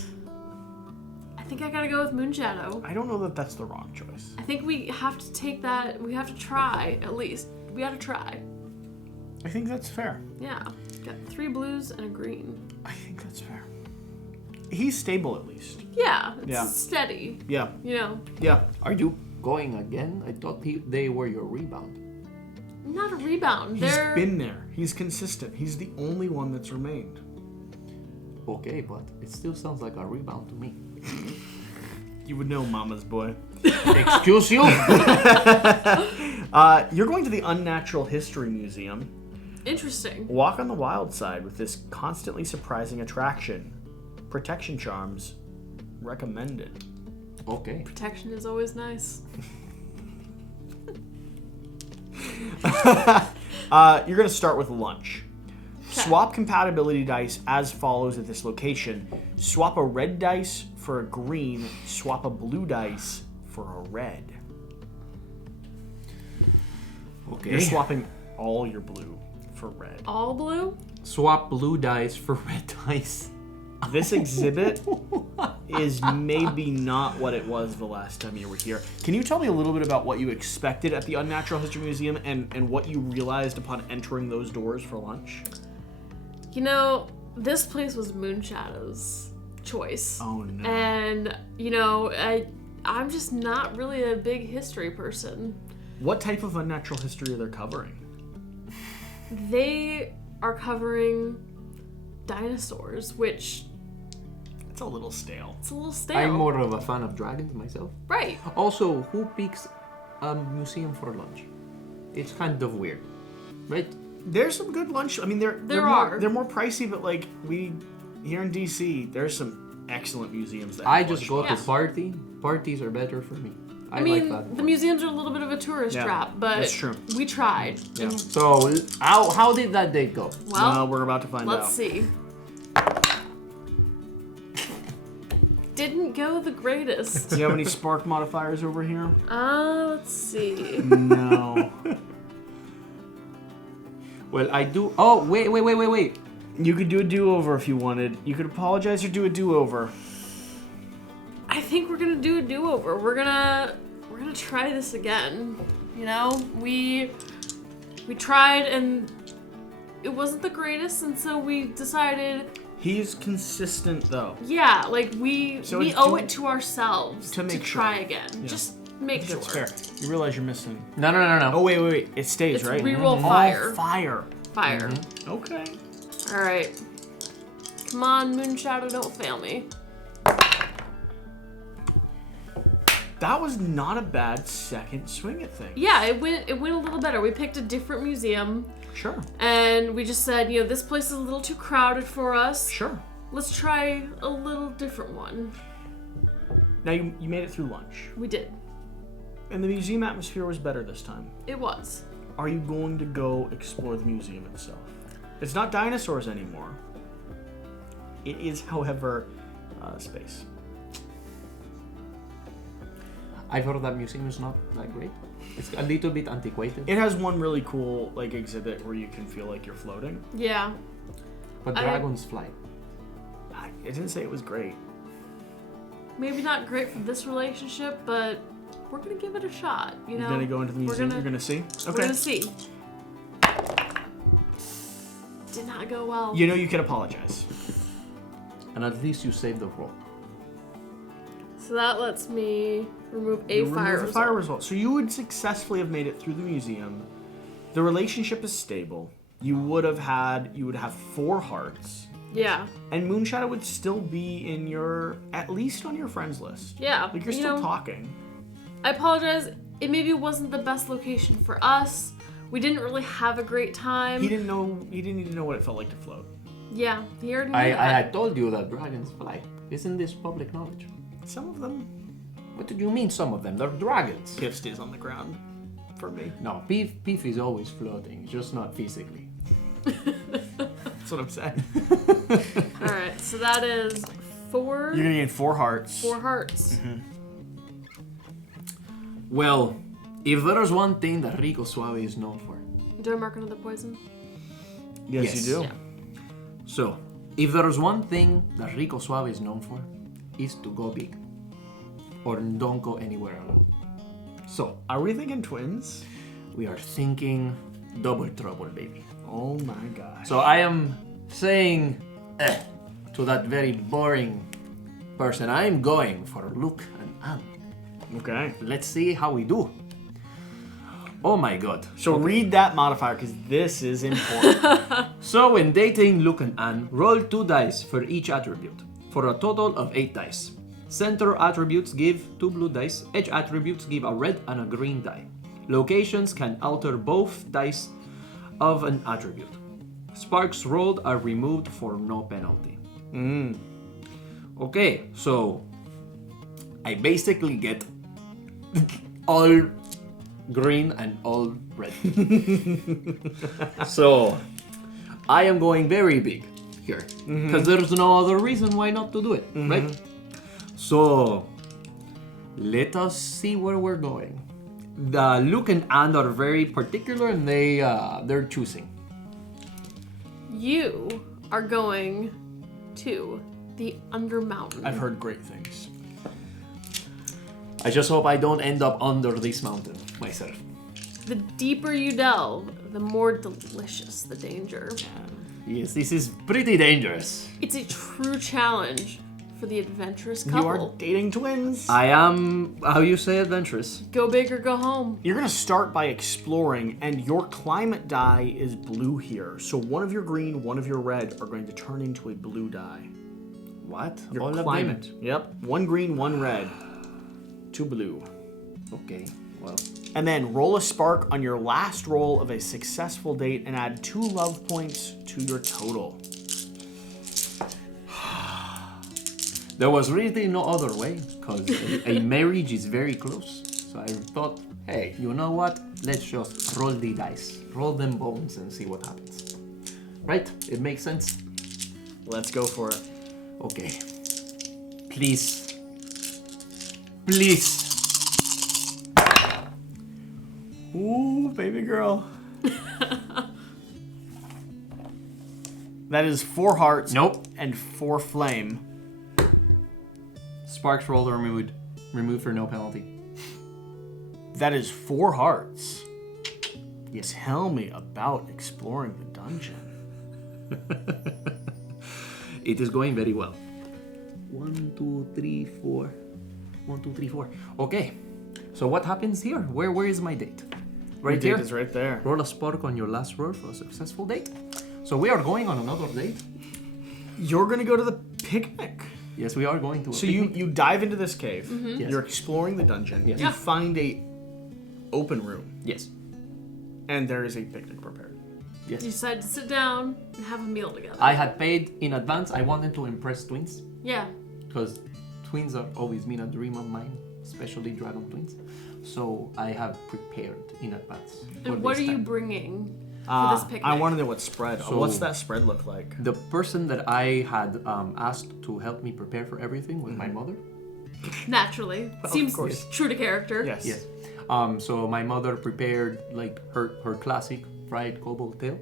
I think I gotta go with Moonshadow. I don't know that that's the wrong choice. I think we have to take that. We have to try at least. We gotta try. I think that's fair. Yeah. Got 3 blues and a green. I think that's fair. He's stable at least. Yeah. It's Yeah. steady. Yeah. You know, Yeah. Are you going again? I thought they were your rebound. not a rebound. He's They're been there. He's consistent. He's the only one that's remained. Okay, but it still sounds like a rebound to me. You would know, Mama's boy. Excuse you? You're going to the Unnatural History Museum. interesting. Walk on the wild side with this constantly surprising attraction. Protection charms recommended. Okay. Protection is always nice. You're going to start with lunch. Swap compatibility dice as follows at this location. Swap a red dice for a green. Swap a blue dice for a red. Okay. You're swapping all your blue for red. All blue? Swap blue dice for red dice. This exhibit is maybe not what it was the last time you were here. Can you tell me a little bit about what you expected at the Unnatural History Museum and what you realized upon entering those doors for lunch? You know, this place was Moonshadow's choice. Oh, no. And, you know, I'm just not really a big history person. What type of unnatural history are they covering? They are covering dinosaurs, which It's a little stale. it's a little stale. I'm more of a fan of dragons myself. Right. Also, who picks a museum for lunch? It's kind of weird, right? There's some good lunch. I mean, they're more pricey, but like we here in DC, there's some excellent museums that I have just lunch. go to party. Parties are better for me. I mean, like that. the museums are a little bit of a tourist Yeah, trap, but that's true. we tried. Yeah. And, So, how did that date go? well, We're about to find out. let's see. Didn't go the greatest. Do you have any spark modifiers over here? Let's see. No. Well, I do. Oh, wait. You could do a do-over if you wanted. You could apologize or do a do-over. I think we're gonna do a do-over. We're gonna try this again. You know, we tried and it wasn't the greatest, and so we decided, He's consistent though. yeah, like we So owe do- it to ourselves to to make sure. try again. Yeah. Just make sure. That's fair. You realize you're missing. No. Oh wait. It stays, It's right? reroll Oh, fire. fire. Fire. Okay. All right. Come on, Moonshadow, don't fail me. That was not a bad second swing at things. Yeah, it went a little better. We picked a different museum, Sure. and we just said, you know, this place is a little too crowded for us. Sure. Let's try a little different one. Now you made it through lunch, We did. and the museum atmosphere was better this time. It was. Are you going to go explore the museum itself? It's not dinosaurs anymore. It is, however, space. I've heard that museum is not that great. It's a little bit antiquated, It has one really cool exhibit where you can feel like you're floating. Yeah. but I- dragons fly. It didn't say it was great. Maybe not great for this relationship, but we're gonna give it a shot. You know. You're gonna go into the We're museum. gonna- You're gonna see. We're Okay. gonna see. Did not go well. You know you can apologize. And at least you saved the roll. So that lets me remove a You fire remove a result. fire result. So you would successfully have made it through the museum. The relationship is stable. You would have 4 hearts. Yeah. And Moonshadow would still be in at least on your friends list. Yeah. Like you're you still know, talking. I apologize. It maybe wasn't the best location for us. We didn't really have a great time. He didn't even know what it felt like to float. Yeah, he already knew I that. had told you that dragons fly. Isn't this public knowledge? Some of them. What do you mean some of them? They're dragons. Piff stays on the ground for me. No, Beef is always floating, just not physically. That's what I'm saying. All right, so that is 4. You're gonna gain 4 hearts. 4 hearts. Well, if there's one thing that Rico Suave is known for. Do I mark another poison? Yes, you do. Yeah. So, if there's one thing that Rico Suave is known for, is to go big. Or don't go anywhere at all. So, Are we thinking twins? we are thinking double trouble, baby. Oh my gosh. So I am saying to that very boring person, I'm going for Luke and Anne. Okay. Let's see how we do. Oh my god. So read that modifier because this is important. So when dating Luke and Anne, roll 2 dice for each attribute, for a total of 8 dice. Center attributes give 2 blue dice, edge attributes give a red and a green die. Locations can alter both dice of an attribute. Sparks rolled are removed for no penalty. Okay, so I basically get all green and all red. So I am going very big here because there's no other reason why not to do it, right? So let us see where we're going. The Luke and Anne are very particular, and they're choosing. You are going to the Undermountain. I've heard great things. I just hope I don't end up under this mountain myself. The deeper you delve, the more delicious the danger. Yes, this is pretty dangerous. It's a true challenge for the adventurous You couple. are dating twins. I am, how you say, adventurous. Go big or go home. You're gonna start by exploring, and your climate die is blue here. So one of your green, one of your red are going to turn into a blue die. What? Your All climate. of them? Yep. 1 green, 1 red. 2 blue. Okay, well. And then roll a spark on your last roll of a successful date and add 2 love points to your total. There was really no other way, because a marriage is very close. So I thought, hey, you know what? Let's just roll the dice. Roll them bones and see what happens. Right? It makes sense? Let's go for it. Okay. Please. Please. Ooh, baby girl. That is 4 hearts. Nope. And 4 flame. Sparks rolled are removed for no penalty. That is 4 hearts. Yes. Tell me about exploring the dungeon. It is going very well. 1, 2, 3, 4. 1, 2, 3, 4. Okay. So what happens here? Where is my date? Right Your here. date is right there. Roll a spark on your last roll for a successful date. So we are going on another date. You're gonna go to the picnic. Yes, we are going to a So picnic. you dive into this cave. Yes. You're exploring the dungeon. Yes. You Yeah. find a open room, Yes. and there is a picnic prepared. You Yes. decide to sit down and have a meal together. I had paid in advance. I wanted to impress twins Yeah. because twins have always been a dream of mine, especially dragon twins. So I have prepared in advance. for And what this are you time. bringing for this picnic? I want to know what spread. So- What's that spread look like? The person that I had asked to help me prepare for everything was my mother. Naturally. Seems course. true to character. Yes. Yes. So my mother prepared like her classic fried cobalt tail.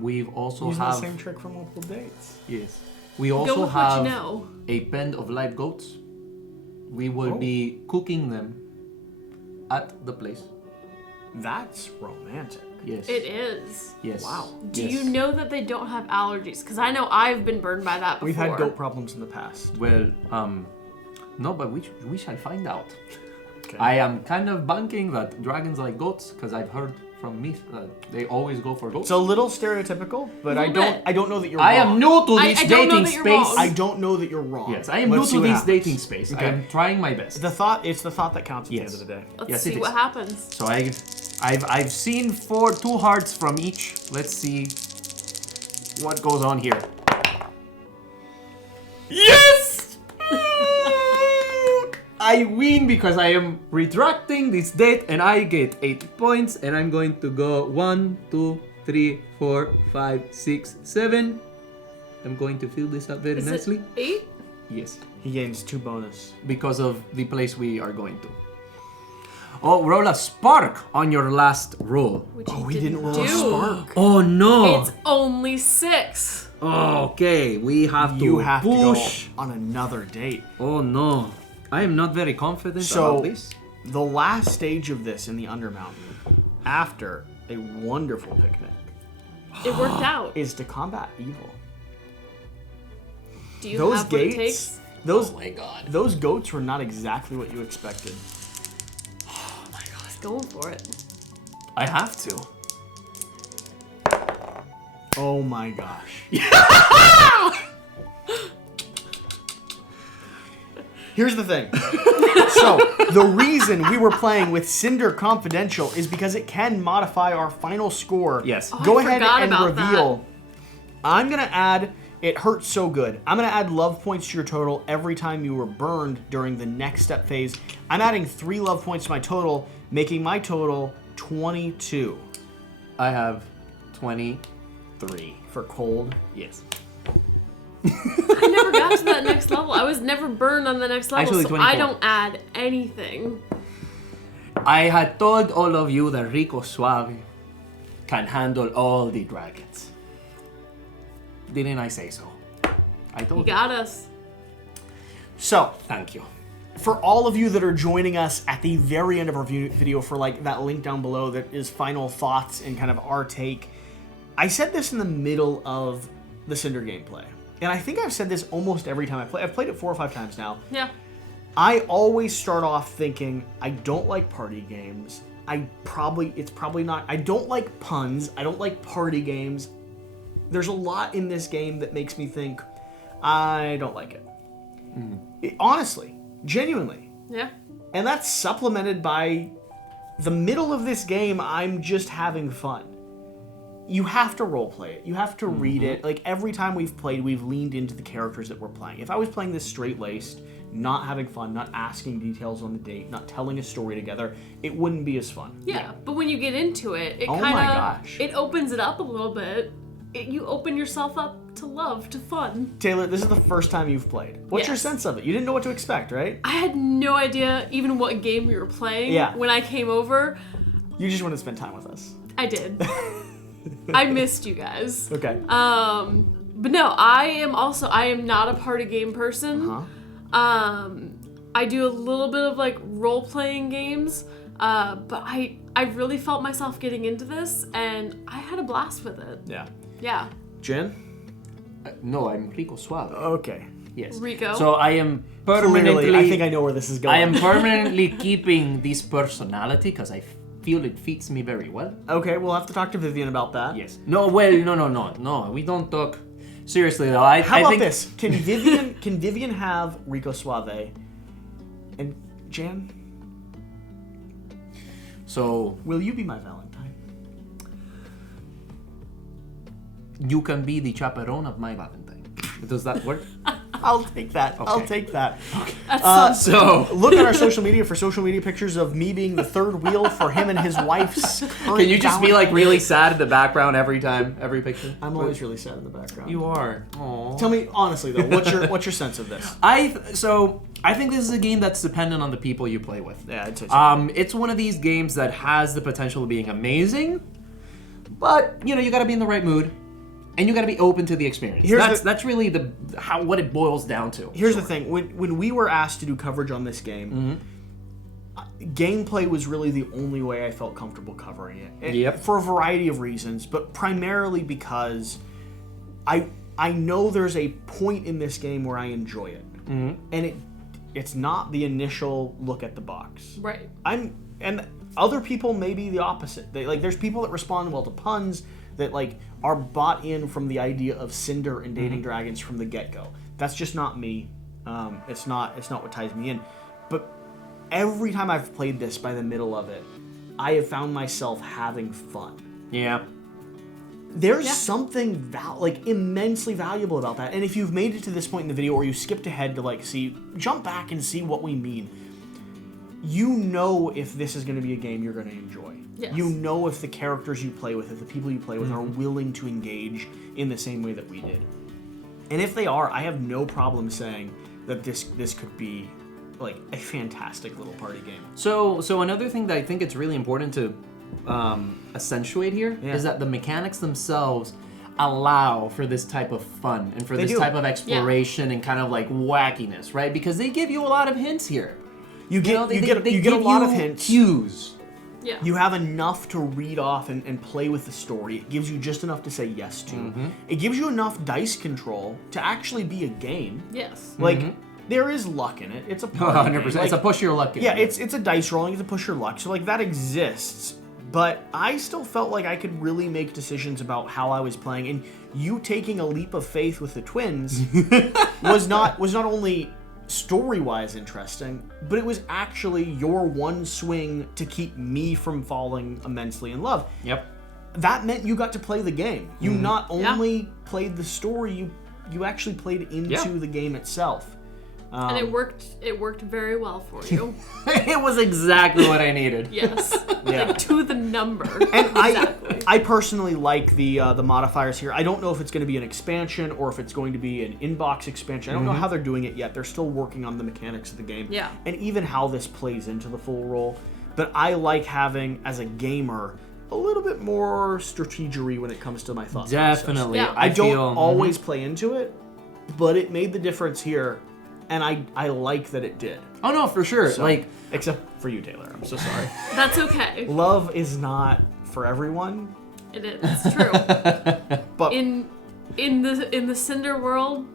We've also Using have the same trick for multiple dates. yes. We Go also with have what you know. a pen of live goats. We will be cooking them at the place. That's romantic. Yes. It is. Yes. Wow. Do Yes. you know that they don't have allergies? Because I know I've been burned by that before. We've had goat problems in the past. Well, no, but we shall find out. Okay. I am kind of banking that dragons like goats because I've heard from myth that they always go for goats. It's a little stereotypical, but I Little don't. bit. I don't know that you're. I wrong. am new to I this don't know dating that you're space. wrong. I don't know that you're wrong. Yes, I am Let's see new to what this happens. dating space. I Okay. am trying my best. The thought. It's the thought that counts at Yes. the end of the day. Let's Yes, see it what is. happens. So I've seen two hearts from each. Let's see what goes on here. Yes! I win because I am retracting this date and I get 8 points and I'm going to go 1, 2, 3, 4, 5, 6, 7. I'm going to fill this up very nicely. It 8? Yes. He gains 2 bonus. Because of the place we are going to. Oh, roll a spark on your last roll. Which Oh, he we didn't roll a do. spark. Oh no! It's only 6. Okay, we have to You have push. to go on another date. Oh no. I am not very confident So, about this. the last stage of this in the Undermountain, after a wonderful picnic, It worked out. is to combat evil. Do you Those have what it gates, takes? those my god. those goats were not exactly what you expected. Going for it. I have to. Oh my gosh. Here's the thing. So, the reason we were playing with Cindr Confidential is because it can modify our final score. Yes. Oh, Go I ahead forgot and about reveal. I'm going to add, it hurts so good. I'm going to add love points to your total every time you were burned during the next step phase. I'm adding 3 love points to my total, making my total 22. I have 23. For cold. Yes. I never got to that next level. I was never burned on the next level, Actually, so 24. I don't add anything. I had told all of you that Rico Suave can handle all the dragons. Didn't I say so? I You told you. got us. So, Thank you. for all of you that are joining us at the very end of our video for like that link down below that is final thoughts and kind of our take, I said this in the middle of the Cindr gameplay. And I think I've said this almost every time I play. I've played it 4 or 5 times now. Yeah. I always start off thinking, I don't like party games. It's probably not, I don't like puns. I don't like party games. There's a lot in this game that makes me think, I don't like it. Honestly, genuinely. Yeah. And that's supplemented by the middle of this game, I'm just having fun. You have to roleplay it. You have to read it. Like, every time we've played, we've leaned into the characters that we're playing. If I was playing this straight-laced, not having fun, not asking details on the date, not telling a story together, it wouldn't be as fun. Yeah, but when you get into it, it Oh kind my of gosh. it opens it up a little bit. You open yourself up to love, to fun. Taylor, this is the first time you've played. What's your Yes. sense of it? You didn't know what to expect, right? I had no idea even what game we were playing Yeah. when I came over. You just want to spend time with us. I did. I missed you guys. Okay. But no, I am not a party game person. Huh? I do a little bit of like role-playing games, but I really felt myself getting into this, and I had a blast with it. Yeah. Yeah. Jen? No, I'm Rico Suave. Okay. Yes. Rico. So I am permanently. Clearly, I think I know where this is going. I am permanently keeping this personality because I feel it fits me very well. Okay, we'll have to talk to Vivian about that. Yes. No. Well. No. We don't talk. Seriously though, I How about think this? Can Vivian have Rico Suave? And Jan, so. will you be my Valentine? You can be the chaperone of my Valentine. Does that work? I'll take that. I'll Okay. take that. That sounds So. Look at our social media for social media pictures of me being the third wheel for him and his wife's current Can you just be like Valentine. really sad in the background every time, every picture? I'm always really sad in the background. You are. Aww. Tell me honestly though, what's your sense of this? I think this is a game that's dependent on the people you play with. Yeah, I'd say so. It's one of these games that has the potential of being amazing, but you got to be in the right mood, and you got to be open to the experience. That's really what it boils down to. Here's the thing: when we were asked to do coverage on this game, gameplay was really the only way I felt comfortable covering it. Yep. For a variety of reasons, but primarily because I know there's a point in this game where I enjoy it, and it's not the initial look at the box. right. And other people may be the opposite. There's people that respond well to puns that are bought in from the idea of Cindr and dating dragons from the get-go. That's just not me. It's not what ties me in. But every time I've played this, by the middle of it, I have found myself having fun. Yeah. There's something immensely valuable about that. And if you've made it to this point in the video, or you skipped ahead to jump back and see what we mean, you know if this is going to be a game you're going to enjoy. Yes. You know if the characters you play with, if the people you play with are willing to engage in the same way that we did. And if they are, I have no problem saying that this could be like a fantastic little party game. So another thing that I think it's really important to accentuate here is that the mechanics themselves allow for this type of fun and for this type of exploration and kind of like wackiness, right? Because they give you a lot of hints here. You get a lot of hints. Cues. Yeah. You have enough to read off and play with the story. It gives you just enough to say yes to. It gives you enough dice control to actually be a game. Yes. There is luck in it. It's a party 100%. game. It's a push your luck game. Yeah, it's a dice rolling. It's a push your luck. So that exists. But I still felt like I could really make decisions about how I was playing. And you taking a leap of faith with the twins was not only story-wise interesting, but it was actually your one swing to keep me from falling immensely in love. Yep. That meant you got to play the game. You not only played the story, you actually played into the game itself. And it worked very well for you. It was exactly what I needed. Yes. Like to the number. And I personally like the modifiers here. I don't know if it's going to be an expansion or if it's going to be an in-box expansion. I don't know how they're doing it yet. They're still working on the mechanics of the game. Yeah. And even how this plays into the full role. But I like having, as a gamer, a little bit more strategery when it comes to my thoughts. Definitely. Yeah. I don't always play into it, but it made the difference here. And I like that it did. Oh no, for sure. So, except for you, Taylor. I'm so sorry. That's okay. Love is not for everyone. It is. It's true. But in the Cinder world,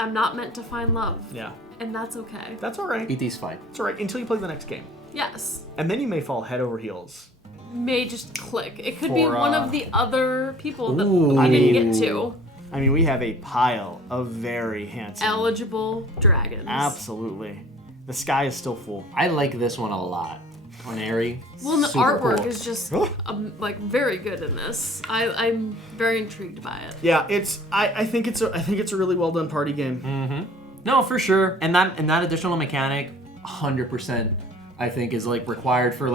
I'm not meant to find love. yeah, And that's okay. that's all right. It is fine. It's all right until you play the next game, Yes. and then you may fall head over heels. May just click. It could be For, one of the other people that Ooh. we I didn't mean- get to. I mean, we have a pile of very handsome. Eligible dragons. Absolutely. The sky is still full. I like this one a lot. On Airy. Well, and the Super artwork cool. is just very good in this. I'm very intrigued by it. Yeah, I think it's a really well done party game. No, for sure. And that additional mechanic, 100%, I think is required for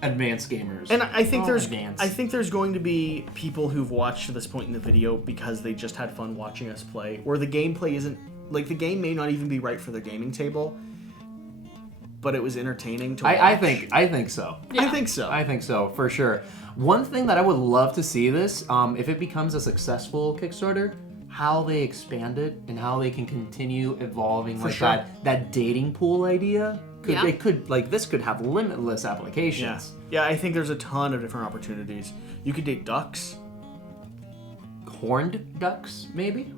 advanced gamers. And I think advanced. I think there's going to be people who've watched to this point in the video because they just had fun watching us play, where the gameplay isn't the game may not even be right for their gaming table, but it was entertaining to watch. I think so. Yeah. I think so. I think so, for sure. One thing that I would love to see this, if it becomes a successful Kickstarter, how they expand it and how they can continue evolving sure. that dating pool idea. Yeah. This could have limitless applications. Yeah, I think there's a ton of different opportunities. You could date ducks. Horned ducks, maybe?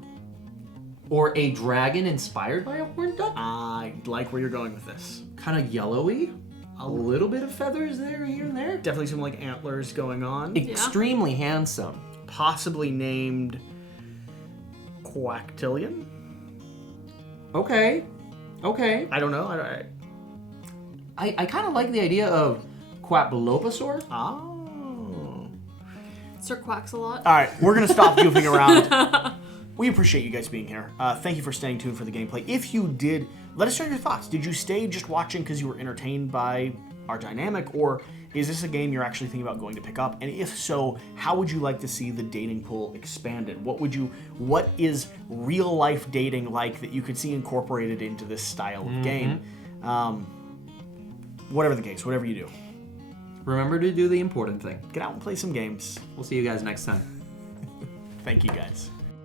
Or a dragon inspired by a horned duck? I like where you're going with this. Kind of yellowy. A little bit of feathers there, here and there. Definitely some antlers going on. Extremely handsome. Possibly named Quactillion. Okay. I don't know. I kind of like the idea of Quackalope. Oh. Sir Quacks a lot. All right, we're gonna stop goofing around. We appreciate you guys being here. Thank you for staying tuned for the gameplay. If you did, let us know your thoughts. Did you stay just watching because you were entertained by our dynamic, or is this a game you're actually thinking about going to pick up? And if so, how would you like to see the dating pool expanded? What is real life dating like that you could see incorporated into this style of game? Whatever the case, whatever you do, Remember to do the important thing. get out and play some games. We'll see you guys next time. Thank you guys.